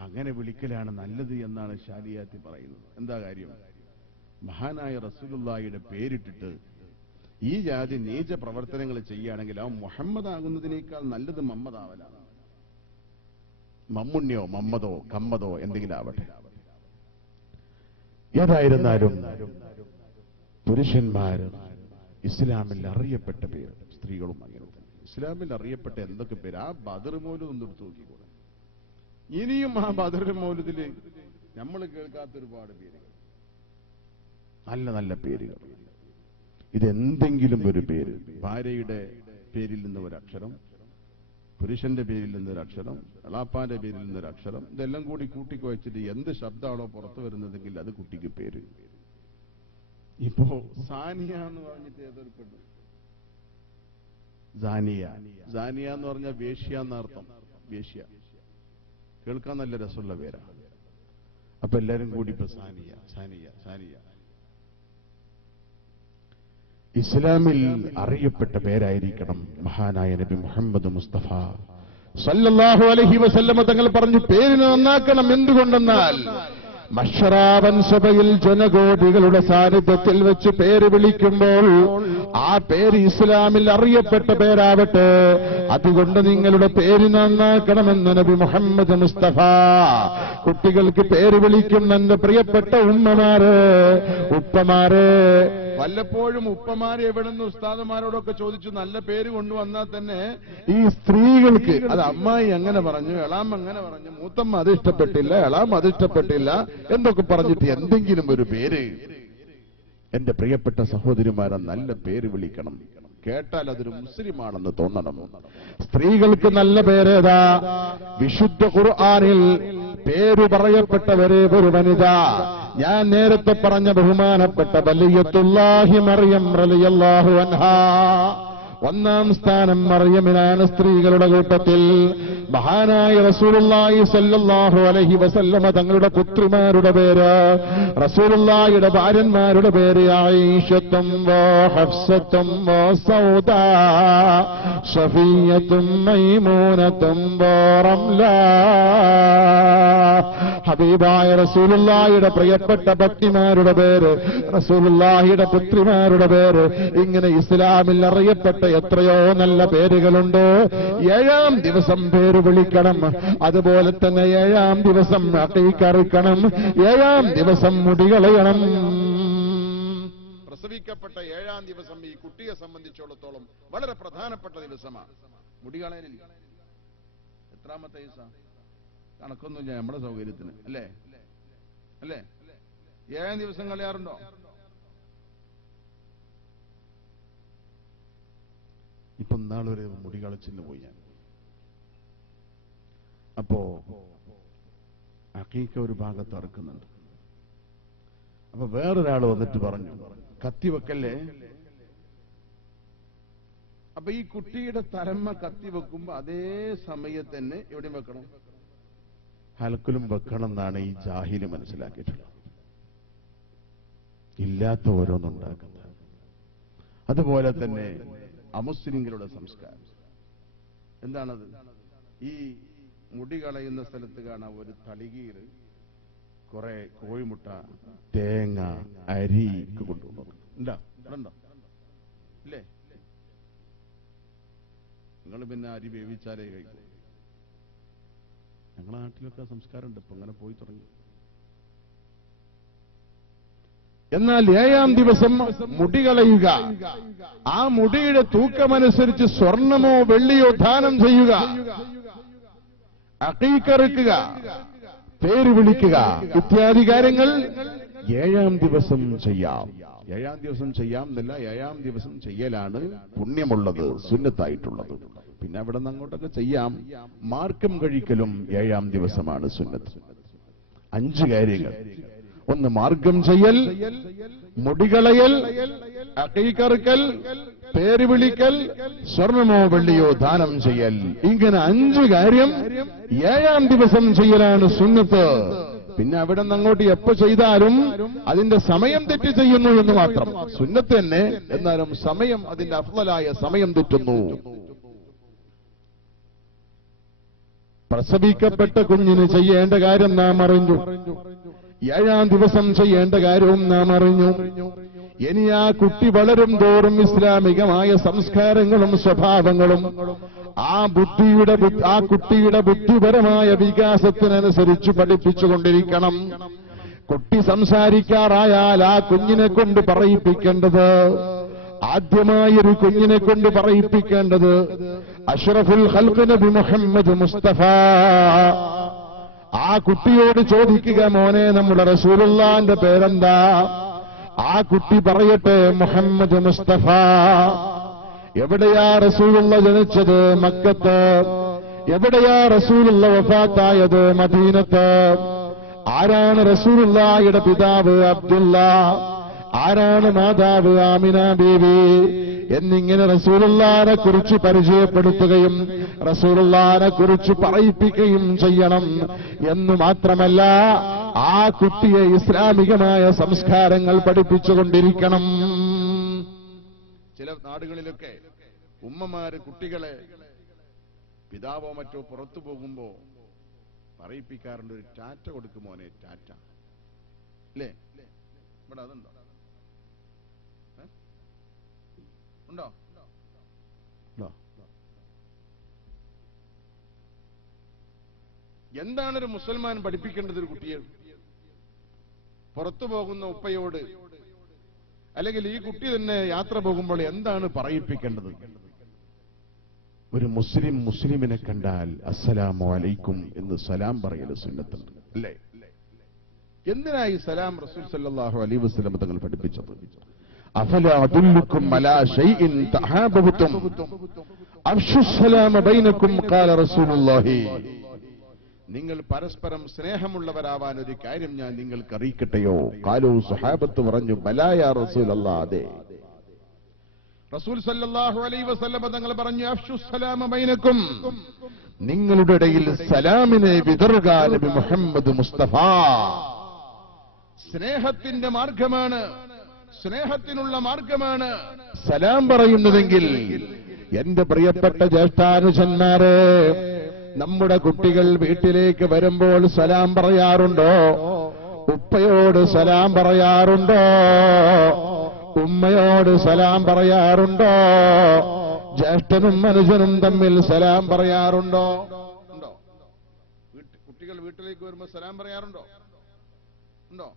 അങ്ങനെ വിളിക്കലാണ് നല്ലത് എന്നാണ് ഷാലിയാത്തി പറയുന്നത്. എന്താ കാര്യം? മഹാനായ റസൂലുള്ളാഹിയുടെ പേരിട്ടിട്ട് ഈ ജാതി നീച പ്രവർത്തനങ്ങൾ ചെയ്യുകയാണെങ്കിൽ ആ മുഹമ്മദ് ആകുന്നതിനേക്കാൾ നല്ലത് മമ്മദാവലാണ്. മമ്മുണ്ണിയോ മമ്മദോ കമ്മദോ എന്തെങ്കിലും ആവട്ടെ. ഏതായിരുന്നാലും പുരുഷന്മാർ ഇസ്ലാമിൽ അറിയപ്പെട്ട പേര്, സ്ത്രീകളും അങ്ങനെ ഇസ്ലാമിൽ അറിയപ്പെട്ട എന്തൊക്കെ പേര്. ആ ബദർ മൗലിദ് ഒന്ന് എടുത്തു നോക്കിക്കൂടെ. ഇനിയും ആ ബദർ മൗലിദില് നമ്മൾ കേൾക്കാത്ത ഒരുപാട് പേരുകൾ, നല്ല നല്ല പേരുകൾ. ഇതെന്തെങ്കിലും ഒരു പേര്, ഭാര്യയുടെ പേരിൽ നിന്ന് ഒരക്ഷരം, പുരുഷന്റെ പേരിൽ നിന്നൊരക്ഷരം, എളാപ്പാന്റെ പേരിൽ നിന്നൊരക്ഷരം, ഇതെല്ലാം കൂടി കൂട്ടിക്കുവച്ചിട്ട് എന്ത് ശബ്ദമാണോ പുറത്തു വരുന്നതെങ്കിൽ അത് കുട്ടിക്ക് പേര്. ഇപ്പോ സാനിയ എന്ന് പറഞ്ഞിട്ട് ഏതൊരു പെണ്ണ്, സാനിയ. സാനിയ എന്ന് പറഞ്ഞാൽ വേശ്യ എന്നർത്ഥം. വേശ്യ കേൾക്കാൻ നല്ല രസമുള്ള പേരാ. അപ്പൊ എല്ലാരും കൂടി ഇപ്പൊ സാനിയ സാനിയ സാനിയ. ഇസ്ലാമിൽ അറിയപ്പെട്ട പേരായിരിക്കണം മഹാനായ നബി മുഹമ്മദ് മുസ്തഫ സല്ലല്ലാഹു അലൈഹി വസല്ലമ തങ്ങൾ പറഞ്ഞു, പേരിനെ നന്നാക്കണം. എന്തുകൊണ്ടെന്നാൽ മശ്റാവൻ സഭയിൽ ജനകോടികളുടെ സാന്നിധ്യത്തിൽ വെച്ച് പേര് വിളിക്കുമ്പോൾ ആ പേര് ഇസ്ലാമിൽ അറിയപ്പെട്ട പേരാവട്ടെ. അതുകൊണ്ട് നിങ്ങളുടെ പേര് നന്നാക്കണമെന്ന് നബി മുഹമ്മദ് മുസ്തഫ കുട്ടികൾക്ക് പേര് വിളിക്കുന്ന എന്റെ പ്രിയപ്പെട്ട ഉമ്മമാര്, ഉപ്പമാര്, വല്ലപ്പോഴും ഉപ്പമാര് എവിടെന്ന് ഉസ്താദന്മാരോടൊക്കെ ചോദിച്ചു നല്ല പേര് കൊണ്ടുവന്നാൽ തന്നെ ഈ സ്ത്രീകൾക്ക് അത് അമ്മായി അങ്ങനെ പറഞ്ഞു, എളാം അങ്ങനെ പറഞ്ഞു, മൂത്തമ്മ അത് ഇഷ്ടപ്പെട്ടില്ല, എളാം അത് ഇഷ്ടപ്പെട്ടില്ല എന്നൊക്കെ പറഞ്ഞിട്ട് എന്തെങ്കിലും ഒരു പേര്. എന്റെ പ്രിയപ്പെട്ട സഹോദരിമാരെ, നല്ല പേര് വിളിക്കണം. കേട്ടാൽ അതൊരു മുസ്ലിമാണെന്ന് തോന്നണം. സ്ത്രീകൾക്ക് നല്ല പേരേതാ? വിശുദ്ധ ഖുർആനിൽ പേരു പറയപ്പെട്ടവരെ ഒരു വനിത, ഞാൻ നേരത്തെ പറഞ്ഞ ബഹുമാനപ്പെട്ട ബലിയത്തുല്ലാഹി മറിയം റളിയല്ലാഹു അൻഹാ. ഒന്നാം സ്ഥാനം മറിയമിനാണ് സ്ത്രീകളുടെ കൂട്ടത്തിൽ. മഹാനായ റസൂലുള്ളാഹി സ്വല്ലല്ലാഹു അലൈഹി വസല്ലമ തങ്ങളുടെ പുത്രിമാരുടെ പേര്, റസൂലുള്ളാഹിയുടെ ഭാര്യന്മാരുടെ പേര് ആയിഷത്തും ഹഫ്സത്തും സൗദാ സഫിയ്യത്തും മൈമൂനത്തും റംലാ. ഹബീബായ റസൂലുള്ളാഹിയുടെ പ്രിയപ്പെട്ട ഭക്തിമാരുടെ പേര്, റസൂലുള്ളാഹിയുടെ പുത്രിമാരുടെ പേര്. ഇങ്ങനെ ഇസ്ലാമിൽ അറിയപ്പെട്ട എത്രയോ നല്ല പേരുകളുണ്ട്. 7-ാം ദിവസം പേര് വിളിക്കണം. അതുപോലെ തന്നെ 7-ാം ദിവസം അഖീഖ അറുക്കണം. 7-ാം ദിവസം മുടി കളയണം. പ്രസവിക്കപ്പെട്ട 7-ാം ദിവസം ഈ കുട്ടിയെ സംബന്ധിച്ചിടത്തോളം വളരെ പ്രധാനപ്പെട്ട ദിവസമാണ്. മുടി കളയലില്ല. എത്രാമത്തെ ദിവസം കണക്കൊന്നുമില്ല, നമ്മുടെ സൗകര്യത്തിന് അല്ലേ അല്ലേ 7 ദിവസം കളയാറുണ്ടോ? ഇപ്പൊ നാളൊരു മുടി കളച്ചിന് പോയി ഞാൻ. അപ്പോ അഖീഖ ഒരു ഭാഗത്ത് അറുക്കുന്നുണ്ട്. അപ്പൊ വേറൊരാൾ വന്നിട്ട് പറഞ്ഞു, കത്തിവെക്കല്ലേ. അപ്പൊ ഈ കുട്ടിയുടെ തലമ്മ കത്തിവെക്കുമ്പോ അതേ സമയത്ത് തന്നെ എവിടെയും വെക്കണം, ഹൽക്കിലും വെക്കണം എന്നാണ് ഈ ജാഹില് മനസ്സിലാക്കിയിട്ടുള്ളത്. ഇല്ലാത്ത ഓരോന്നുണ്ടാക്കുന്നത്. അതുപോലെ തന്നെ അമുസ്ലിങ്ങളുടെ സംസ്കാരം എന്താണത്? ഈ മുടി കളയുന്ന സ്ഥലത്ത് കാണാം ഒരു തളികയിൽ കുറെ കോഴിമുട്ട, തേങ്ങ, അരി കൊണ്ടുപോകും. ഉണ്ടോ? ഇല്ലേ? നിങ്ങൾ പിന്നെ അരി വേവിച്ചാലേ കഴിക്കും. ഞങ്ങളുടെ നാട്ടിലൊക്കെ സംസ്കാരമുണ്ട്, ഇപ്പൊ അങ്ങനെ പോയി തുടങ്ങി. എന്നാൽ 7-ാം ദിവസം മുടി കളയുക, ആ മുടിയുടെ തൂക്കമനുസരിച്ച് സ്വർണമോ വെള്ളിയോ ദാനം ചെയ്യുക, അഖീഖറുക്കുക, പേര് വിളിക്കുക ഇത്യാദി കാര്യങ്ങൾ 7-ാം ദിവസം ചെയ്യാം. 7-ാം ദിവസം ചെയ്യാം എന്നല്ല, 7-ാം ദിവസം ചെയ്യലാണ് പുണ്യമുള്ളത്, സുന്നത്തായിട്ടുള്ളത്. പിന്നെ അവിടെ നിന്ന് അങ്ങോട്ടൊക്കെ ചെയ്യാം. മാർക്കം കഴിക്കലും 7-ാം ദിവസമാണ് സുന്നത്ത്. 5 കാര്യങ്ങൾ: ഒന്ന് മാർഗം ചെയ്യൽ, മുടികളയൽ, അഖീഖറുക്കൽ, പേര് വിളിക്കൽ, സ്വർണമോ വെള്ളിയോ ദാനം ചെയ്യൽ. ഇങ്ങനെ 5 കാര്യം 7-ാം ദിവസം ചെയ്യലാണ് സുന്നത്ത്. പിന്നെ അവിടെ നിന്ന് അങ്ങോട്ട് എപ്പോ ചെയ്താലും അതിന്റെ സമയം തെറ്റി ചെയ്യുന്നു എന്ന് മാത്രം. സുന്നത്ത് തന്നെ, എന്നാലും സമയം, അതിന്റെ അഫ്ളലായ സമയം തെറ്റുന്നു. പ്രസവിക്കപ്പെട്ട കുഞ്ഞിന് ചെയ്യേണ്ട കാര്യം നാം അറിഞ്ഞു. 7-ാം ദിവസം ചെയ്യേണ്ട കാര്യവും നാം അറിഞ്ഞു. ഇനി ആ കുട്ടി വളരും തോറും ഇസ്ലാമികമായ സംസ്കാരങ്ങളും സ്വഭാവങ്ങളും ആ കുട്ടിയുടെ ബുദ്ധിപരമായ വികാസത്തിനനുസരിച്ച് പഠിപ്പിച്ചുകൊണ്ടിരിക്കണം. കുട്ടി സംസാരിക്കാറായാൽ ആ കുഞ്ഞിനെ കൊണ്ട് പറയിപ്പിക്കേണ്ടത്, ആദ്യമായൊരു കുഞ്ഞിനെ കൊണ്ട് പറയിപ്പിക്കേണ്ടത് അഷ്റഫുൽ ഖൽഖ് നബി മുഹമ്മദ് മുസ്തഫ. ആ കുട്ടിയോട് ചോദിക്കുക, മോനെ നമ്മുടെ റസൂലുള്ളാഹിന്റെ പേരെന്താ? ആ കുട്ടി പറയട്ടെ മുഹമ്മദ് മുസ്തഫ. എവിടെയാ റസൂലുള്ള ജനിച്ചത്? മക്കത്ത്. എവിടെയാ റസൂലുള്ള വഫാത്തായത്? മദീനത്ത്. ആരാണ് റസൂലുള്ളാഹിയുടെ പിതാവ്? അബ്ദുള്ള. ആരാണ് മാതാവ്? ആമിന ബീവി. എന്നിങ്ങനെ റസൂലുള്ളാഹിനെ കുറിച്ച് പരിചയപ്പെടുത്തുകയും റസൂലുള്ളാഹിനെ കുറിച്ച് പറയിപ്പിക്കുകയും ചെയ്യണം. എന്ന് മാത്രമല്ല, ആ കുട്ടിയെ ഇസ്ലാമികമായ സംസ്കാരങ്ങൾ പഠിപ്പിച്ചുകൊണ്ടിരിക്കണം. ചില നാടുകളിലൊക്കെ ഉമ്മമാര് കുട്ടികളെ പിതാവോ മറ്റോ പുറത്തു പോകുമ്പോ പറയിപ്പിക്കാറുണ്ട്, ഒരു ടാറ്റ കൊടുക്കും മോനെ, ടാറ്റ. അല്ലേ? ഇവിടെ അതുണ്ടോ? ഉണ്ടോ? എന്താണൊരു മുസൽമാൻ പഠിപ്പിക്കേണ്ടത് ഒരു കുട്ടിയെ? പുറത്തു പോകുന്ന ഉപ്പയോട്, അല്ലെങ്കിൽ ഈ കുട്ടി തന്നെ യാത്ര പോകുമ്പോൾ എന്താണ് പറയിപ്പിക്കേണ്ടത്? ഒരു മുസ്ലിമിനെ കണ്ടാൽ അസ്സലാമു അലൈക്കും എന്ന് സലാം പറയൽ സുന്നത്തുണ്ട്, അല്ലേ? എന്തിനായി സലാം റസൂൽ സല്ലല്ലാഹു അലൈഹി വസല്ലം തങ്ങൾ പഠിപ്പിച്ചത്? അഫലാ അദുല്ലുക്കും അലാ ശൈഇൻ തഹാബബതും അഫ്ശുസ്സലാമ ബൈനക്കും ഖാല റസൂലുള്ളാഹി. നിങ്ങൾ പരസ്പരം സ്നേഹമുള്ളവരാവാൻ ഒരു കാര്യം ഞാൻ നിങ്ങൾക്ക് അറിയിക്കട്ടെയോ? ഖാലു സ്വഹാബത്ത് പറഞ്ഞു, ബലാ യാ റസൂലല്ലാഹ്. അതെ. റസൂൽ സല്ലല്ലാഹു അലൈഹി വസല്ലം തങ്ങൾ പറഞ്ഞു, അഫ്ശുസ്സലാമ ബൈനക്കും, നിങ്ങളുടെ ഇടയിൽ സലാമിനെ വിതറുക. നബി മുഹമ്മദ് മുസ്തഫ സ്നേഹത്തിന്റെ മാർഗമാണ്, സ്നേഹത്തിനുള്ള മാർഗമാണ് സലാം പറയുന്നതെങ്കിൽ. എന്റെ പ്രിയപ്പെട്ട ജ്യേഷ്ഠാനുജന്മാരെ, നമ്മുടെ കുട്ടികൾ വീട്ടിലേക്ക് വരുമ്പോൾ സലാം പറയാറുണ്ടോ? ഉപ്പയോട് സലാം പറയാറുണ്ടോ? ഉമ്മയോട് സലാം പറയാറുണ്ടോ? ജ്യേഷ്ഠനും അനുജനും തമ്മിൽ സലാം പറയാറുണ്ടോ? ഉണ്ടോ? കുട്ടികൾ വീട്ടിലേക്ക് വരുമ്പോൾ സലാം പറയാറുണ്ടോ? ഉണ്ടോ?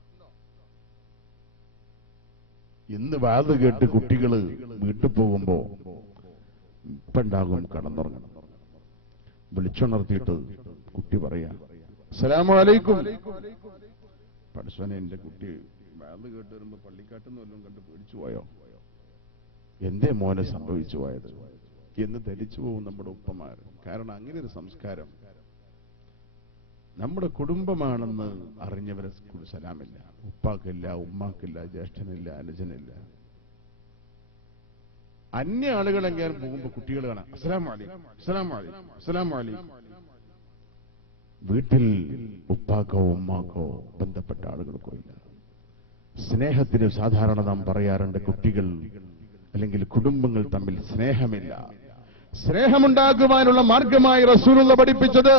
ഇന്ന് വാത് കേട്ട് കുട്ടികള് വീട്ടിൽ പോകുമ്പോ ഇപ്പണ്ടാകും കടന്നുറങ്ങണം. വിളിച്ചുണർത്തിയിട്ട് കുട്ടി പറയാ, അസ്സലാമു അലൈക്കും. പടച്ചോനെ, എന്റെ കുട്ടി വാത് കേട്ട് വരുമ്പോ പള്ളിക്കാട്ടുന്ന വല്ലതും കണ്ട് പേടിച്ചു പോയോ? എന്തേ മോനെ സംഭവിച്ചു പോയത് എന്ന് ധരിച്ചു പോകും നമ്മുടെ ഉപ്പമാർ. കാരണം അങ്ങനെ ഒരു സംസ്കാരം നമ്മുടെ കുടുംബമാണെന്ന് അറിഞ്ഞവരെ സലാമില്ല. ഉപ്പാക്കില്ല, ഉമ്മാക്കില്ല, ജ്യേഷ്ഠനില്ല, അനുജനില്ല. അന്യ ആളുകളെങ്കിലും പോകുമ്പോ കുട്ടികൾ കാണാം, അസ്സലാമു അലൈക്കും, അസ്സലാമു അലൈക്കും, അസ്സലാമു അലൈക്കും. വീട്ടിൽ ഉപ്പാക്കോ ഉമ്മാക്കോ ബന്ധപ്പെട്ട ആളുകൾക്കോ ഇല്ല. സ്നേഹത്തിന് സാധാരണ നാം പറയാറുണ്ട്, കുട്ടികൾ അല്ലെങ്കിൽ കുടുംബങ്ങൾ തമ്മിൽ സ്നേഹമില്ല. സ്നേഹമുണ്ടാകുവാനുള്ള മാർഗമായി റസൂലുള്ള പഠിപ്പിച്ചത്,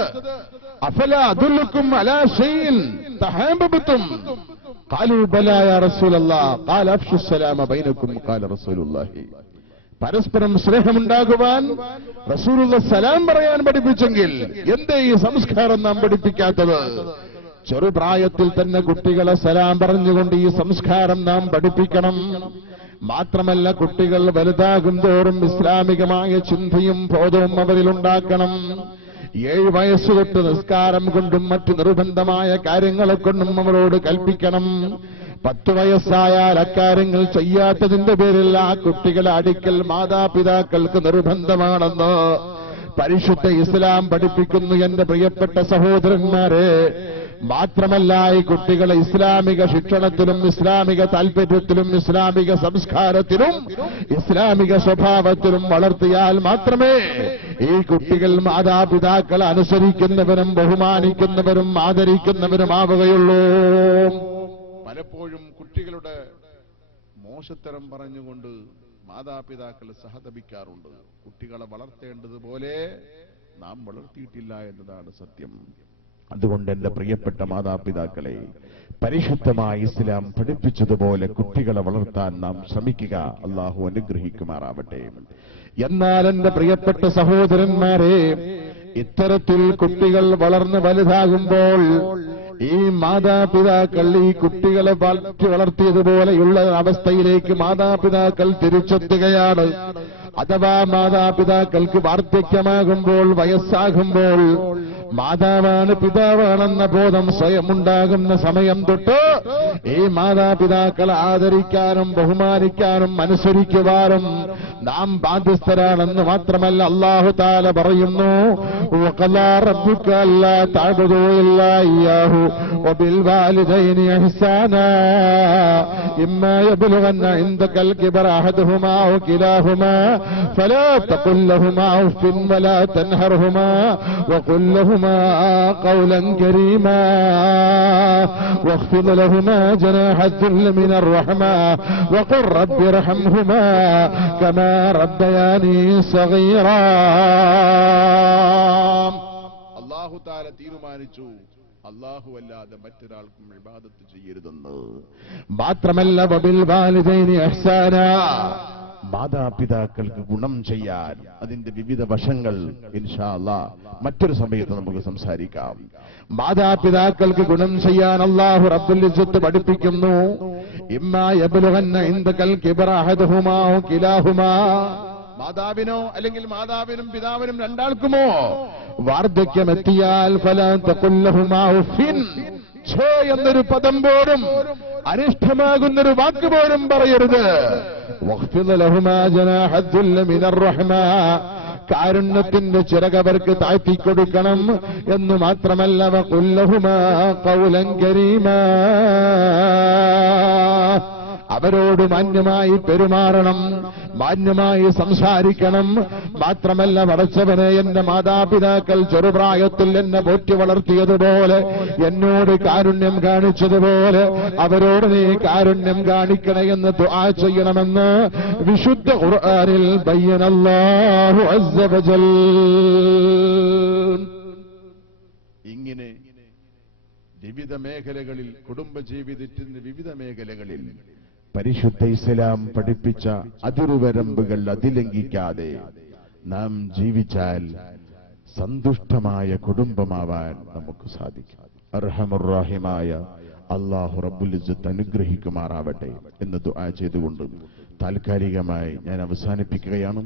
അഫലാ അദുല്ലുക്കും അലാ ശൈഇൻ തഹാബബതും ഖാലൂ ബലാ യാ റസൂലല്ലാഹ് ഖാല അഫ്ശുസ്സലാമ ബൈനക്കും ഖാല റസൂലുള്ളാഹി. പരസ്പരം സ്നേഹമുണ്ടാകുവാൻ റസൂലുള്ള സലാം പറയാൻ പഠിപ്പിച്ചെങ്കിൽ എന്തേ ഈ സംസ്കാരം നാം പഠിപ്പിക്കാത്തത്? ചെറുപ്രായത്തിൽ തന്നെ കുട്ടികളെ സലാം പറഞ്ഞുകൊണ്ട് ഈ സംസ്കാരം നാം പഠിപ്പിക്കണം. മാത്രമല്ല കുട്ടികൾ വലുതാകും തോറും ഇസ്ലാമികമായ ചിന്തയും ബോധവും അവരിലുണ്ടാക്കണം. 7 വയസ്സുതൊട്ട് നിസ്കാരം കൊണ്ടും മറ്റു നിർബന്ധമായ കാര്യങ്ങളെ കൊണ്ടും അവരോട് കൽപ്പിക്കണം. 10 വയസ്സായാൽ അക്കാര്യങ്ങൾ ചെയ്യാത്തതിന്റെ പേരിൽ ആ കുട്ടികളെ അടിക്കൽ മാതാപിതാക്കൾക്ക് നിർബന്ധമാണെന്ന് പരിശുദ്ധ ഇസ്ലാം പഠിപ്പിക്കുന്നു. എന്റെ പ്രിയപ്പെട്ട സഹോദരന്മാരെ, മാത്രമല്ല ഈ കുട്ടികളെ ഇസ്ലാമിക ശിക്ഷണത്തിലും ഇസ്ലാമിക താൽപര്യത്തിലും ഇസ്ലാമിക സംസ്കാരത്തിലും ഇസ്ലാമിക സ്വഭാവത്തിലും വളർത്തിയാൽ മാത്രമേ ഈ കുട്ടികൾ മാതാപിതാക്കളെ അനുസരിക്കുന്നവരും ബഹുമാനിക്കുന്നവരും ആദരിക്കുന്നവരുമാവുകയുള്ളൂ. പലപ്പോഴും കുട്ടികളുടെ മോശത്തരം പറഞ്ഞുകൊണ്ട് മാതാപിതാക്കൾ സഹതപിക്കാറുണ്ട്. കുട്ടികളെ വളർത്തേണ്ടതുപോലെ നാം വളർത്തിയിട്ടില്ല എന്നതാണ് സത്യം. അതുകൊണ്ട് എന്റെ പ്രിയപ്പെട്ട മാതാപിതാക്കളെ, പരിശുദ്ധമായ ഇസ്ലാം പഠിപ്പിച്ചതുപോലെ കുട്ടികളെ വളർത്താൻ നാം ശ്രമിക്കുക. അള്ളാഹു അനുഗ്രഹിക്കുമാറാവട്ടെ. എന്നാൽ എന്റെ പ്രിയപ്പെട്ട സഹോദരന്മാരെ, ഇത്തരത്തിൽ കുട്ടികൾ വളർന്ന് വലുതാകുമ്പോൾ ഈ മാതാപിതാക്കൾ ഈ കുട്ടികളെ വളർത്തിയതുപോലെയുള്ള അവസ്ഥയിലേക്ക് മാതാപിതാക്കൾ തിരിച്ചെത്തുകയാണ്. അഥവാ മാതാപിതാക്കൾക്ക് വാർദ്ധക്യമാകുമ്പോൾ, വയസ്സാകുമ്പോൾ മാതാവാണ് പിതാവാണെന്ന ബോധം സ്വയം ഉണ്ടാകുന്ന സമയം തൊട്ട് ഈ മാതാപിതാക്കളെ ആദരിക്കാനും ബഹുമാനിക്കാനും അനുസരിക്കുവാനും നാം ബാധ്യസ്ഥരാണെന്ന് മാത്രമല്ല അല്ലാഹു തആല പറയുന്നു, വഖലാ റബ്ബുക അല്ലാ തഅബുദൂ ഇല്ലാ ഇയ്യാഹു വബിൽ വാലിദൈനി ഇഹ്സാനാ ഇമ്മാ യബ്ലുഗന്ന ഇൻദകൽ കിബറ അഹദുഹുമാ ഔ കിലാഹുമാ ഫലാ തഖുൽ ലഹുമാ ഉഫ്ഫിൻ വലാ തൻഹർഹുമാ വഖുൽ ലഹുമാ قولا كريما واخفض لهما جناح الذل من الرحمة وقل رب ارحمهما كما ربياني صغيرا. അല്ലാഹു തആല തീരുമാനിച്ചു, അല്ലാഹു അല്ലാതെ മറ്റൊരാൾക്കും ഇബാദത്ത് ചെയ്യരുതെന്ന്. മാത്രമല്ല വബിൽ വാലിദൈനി ഇഹ്സാനാ, മാതാപിതാക്കൾക്ക് ഗുണം ചെയ്യാൻ അതിന്റെ വിവിധ വശങ്ങൾ ഇൻഷാ അല്ലാഹ് മറ്റൊരു സമയത്ത് നമുക്ക് സംസാരിക്കാം. മാതാപിതാക്കൾക്ക് ഗുണം ചെയ്യാൻ അല്ലാഹു റബ്ബുൽ ഇസ്സത്ത് പഠിപ്പിക്കുന്നു. ഇമ്മാ യബ്ലുഗന്ന ഇൻദകൽ കിബറ അഹദുഹുമാ ഔ കിലാഹുമാ, മാതാവിനോ അല്ലെങ്കിൽ മാതാവിനും പിതാവിനും രണ്ടാൾക്കുമോ വാർദ്ധക്യമെത്തിയാൽ ഫലാ തഖുൽ ലഹുമാ ഉഫിൻ, ഛേ എന്നൊരു പദം പോലും, അനിഷ്ടമാകുന്നൊരു വാക്ക് പോലും പറയരുത്. വഖ്ഫിദ് ലഹുമാ ജനാഹ ദുല്ല മിനർ റഹ്മ, കാരുണ്യത്തിന്റെ ചിറകവർക്ക് താഴ്ത്തിക്കൊടുക്കണം എന്ന് മാത്രമല്ല വഖുൽ ലഹുമാ ഖൗലൻ കരീമാ, അവരോട് മാന്യമായി പെരുമാറണം, മാന്യമായി സംസാരിക്കണം. മാത്രമല്ല പടച്ചവനെ, എന്റെ മാതാപിതാക്കൾ ചെറുപ്രായത്തിൽ എന്നെ പോറ്റി വളർത്തിയതുപോലെ, എന്നോട് കാരുണ്യം കാണിച്ചതുപോലെ അവരോട് നീ കാരുണ്യം കാണിക്കണേ എന്ന് ദുആ ചെയ്യണമെന്ന് വിശുദ്ധ ഖുർആനിൽ ബയ്യനല്ലാഹു അസ്സ വജൽ. ഇങ്ങനെ വിവിധ മേഖലകളിൽ, കുടുംബജീവിതത്തിന്റെ വിവിധ മേഖലകളിൽ പരിശുദ്ധ ഇസ്ലാം പഠിപ്പിച്ച അതിരുവരമ്പുകൾ അതിലംഘിക്കാതെ നാം ജീവിച്ചാൽ സന്തുഷ്ടമായ കുടുംബമാവാൻ നമുക്ക് സാധിക്കും. അർഹമുർ-റഹീമായ അല്ലാഹു റബ്ബുൽ ഇസ്സത്ത് അനുഗ്രഹിക്കുമാറാവട്ടെ എന്ന് ദുആ ചെയ്തുകൊണ്ട് താൽക്കാലികമായി ഞാൻ അവസാനിപ്പിക്കുകയാണ്.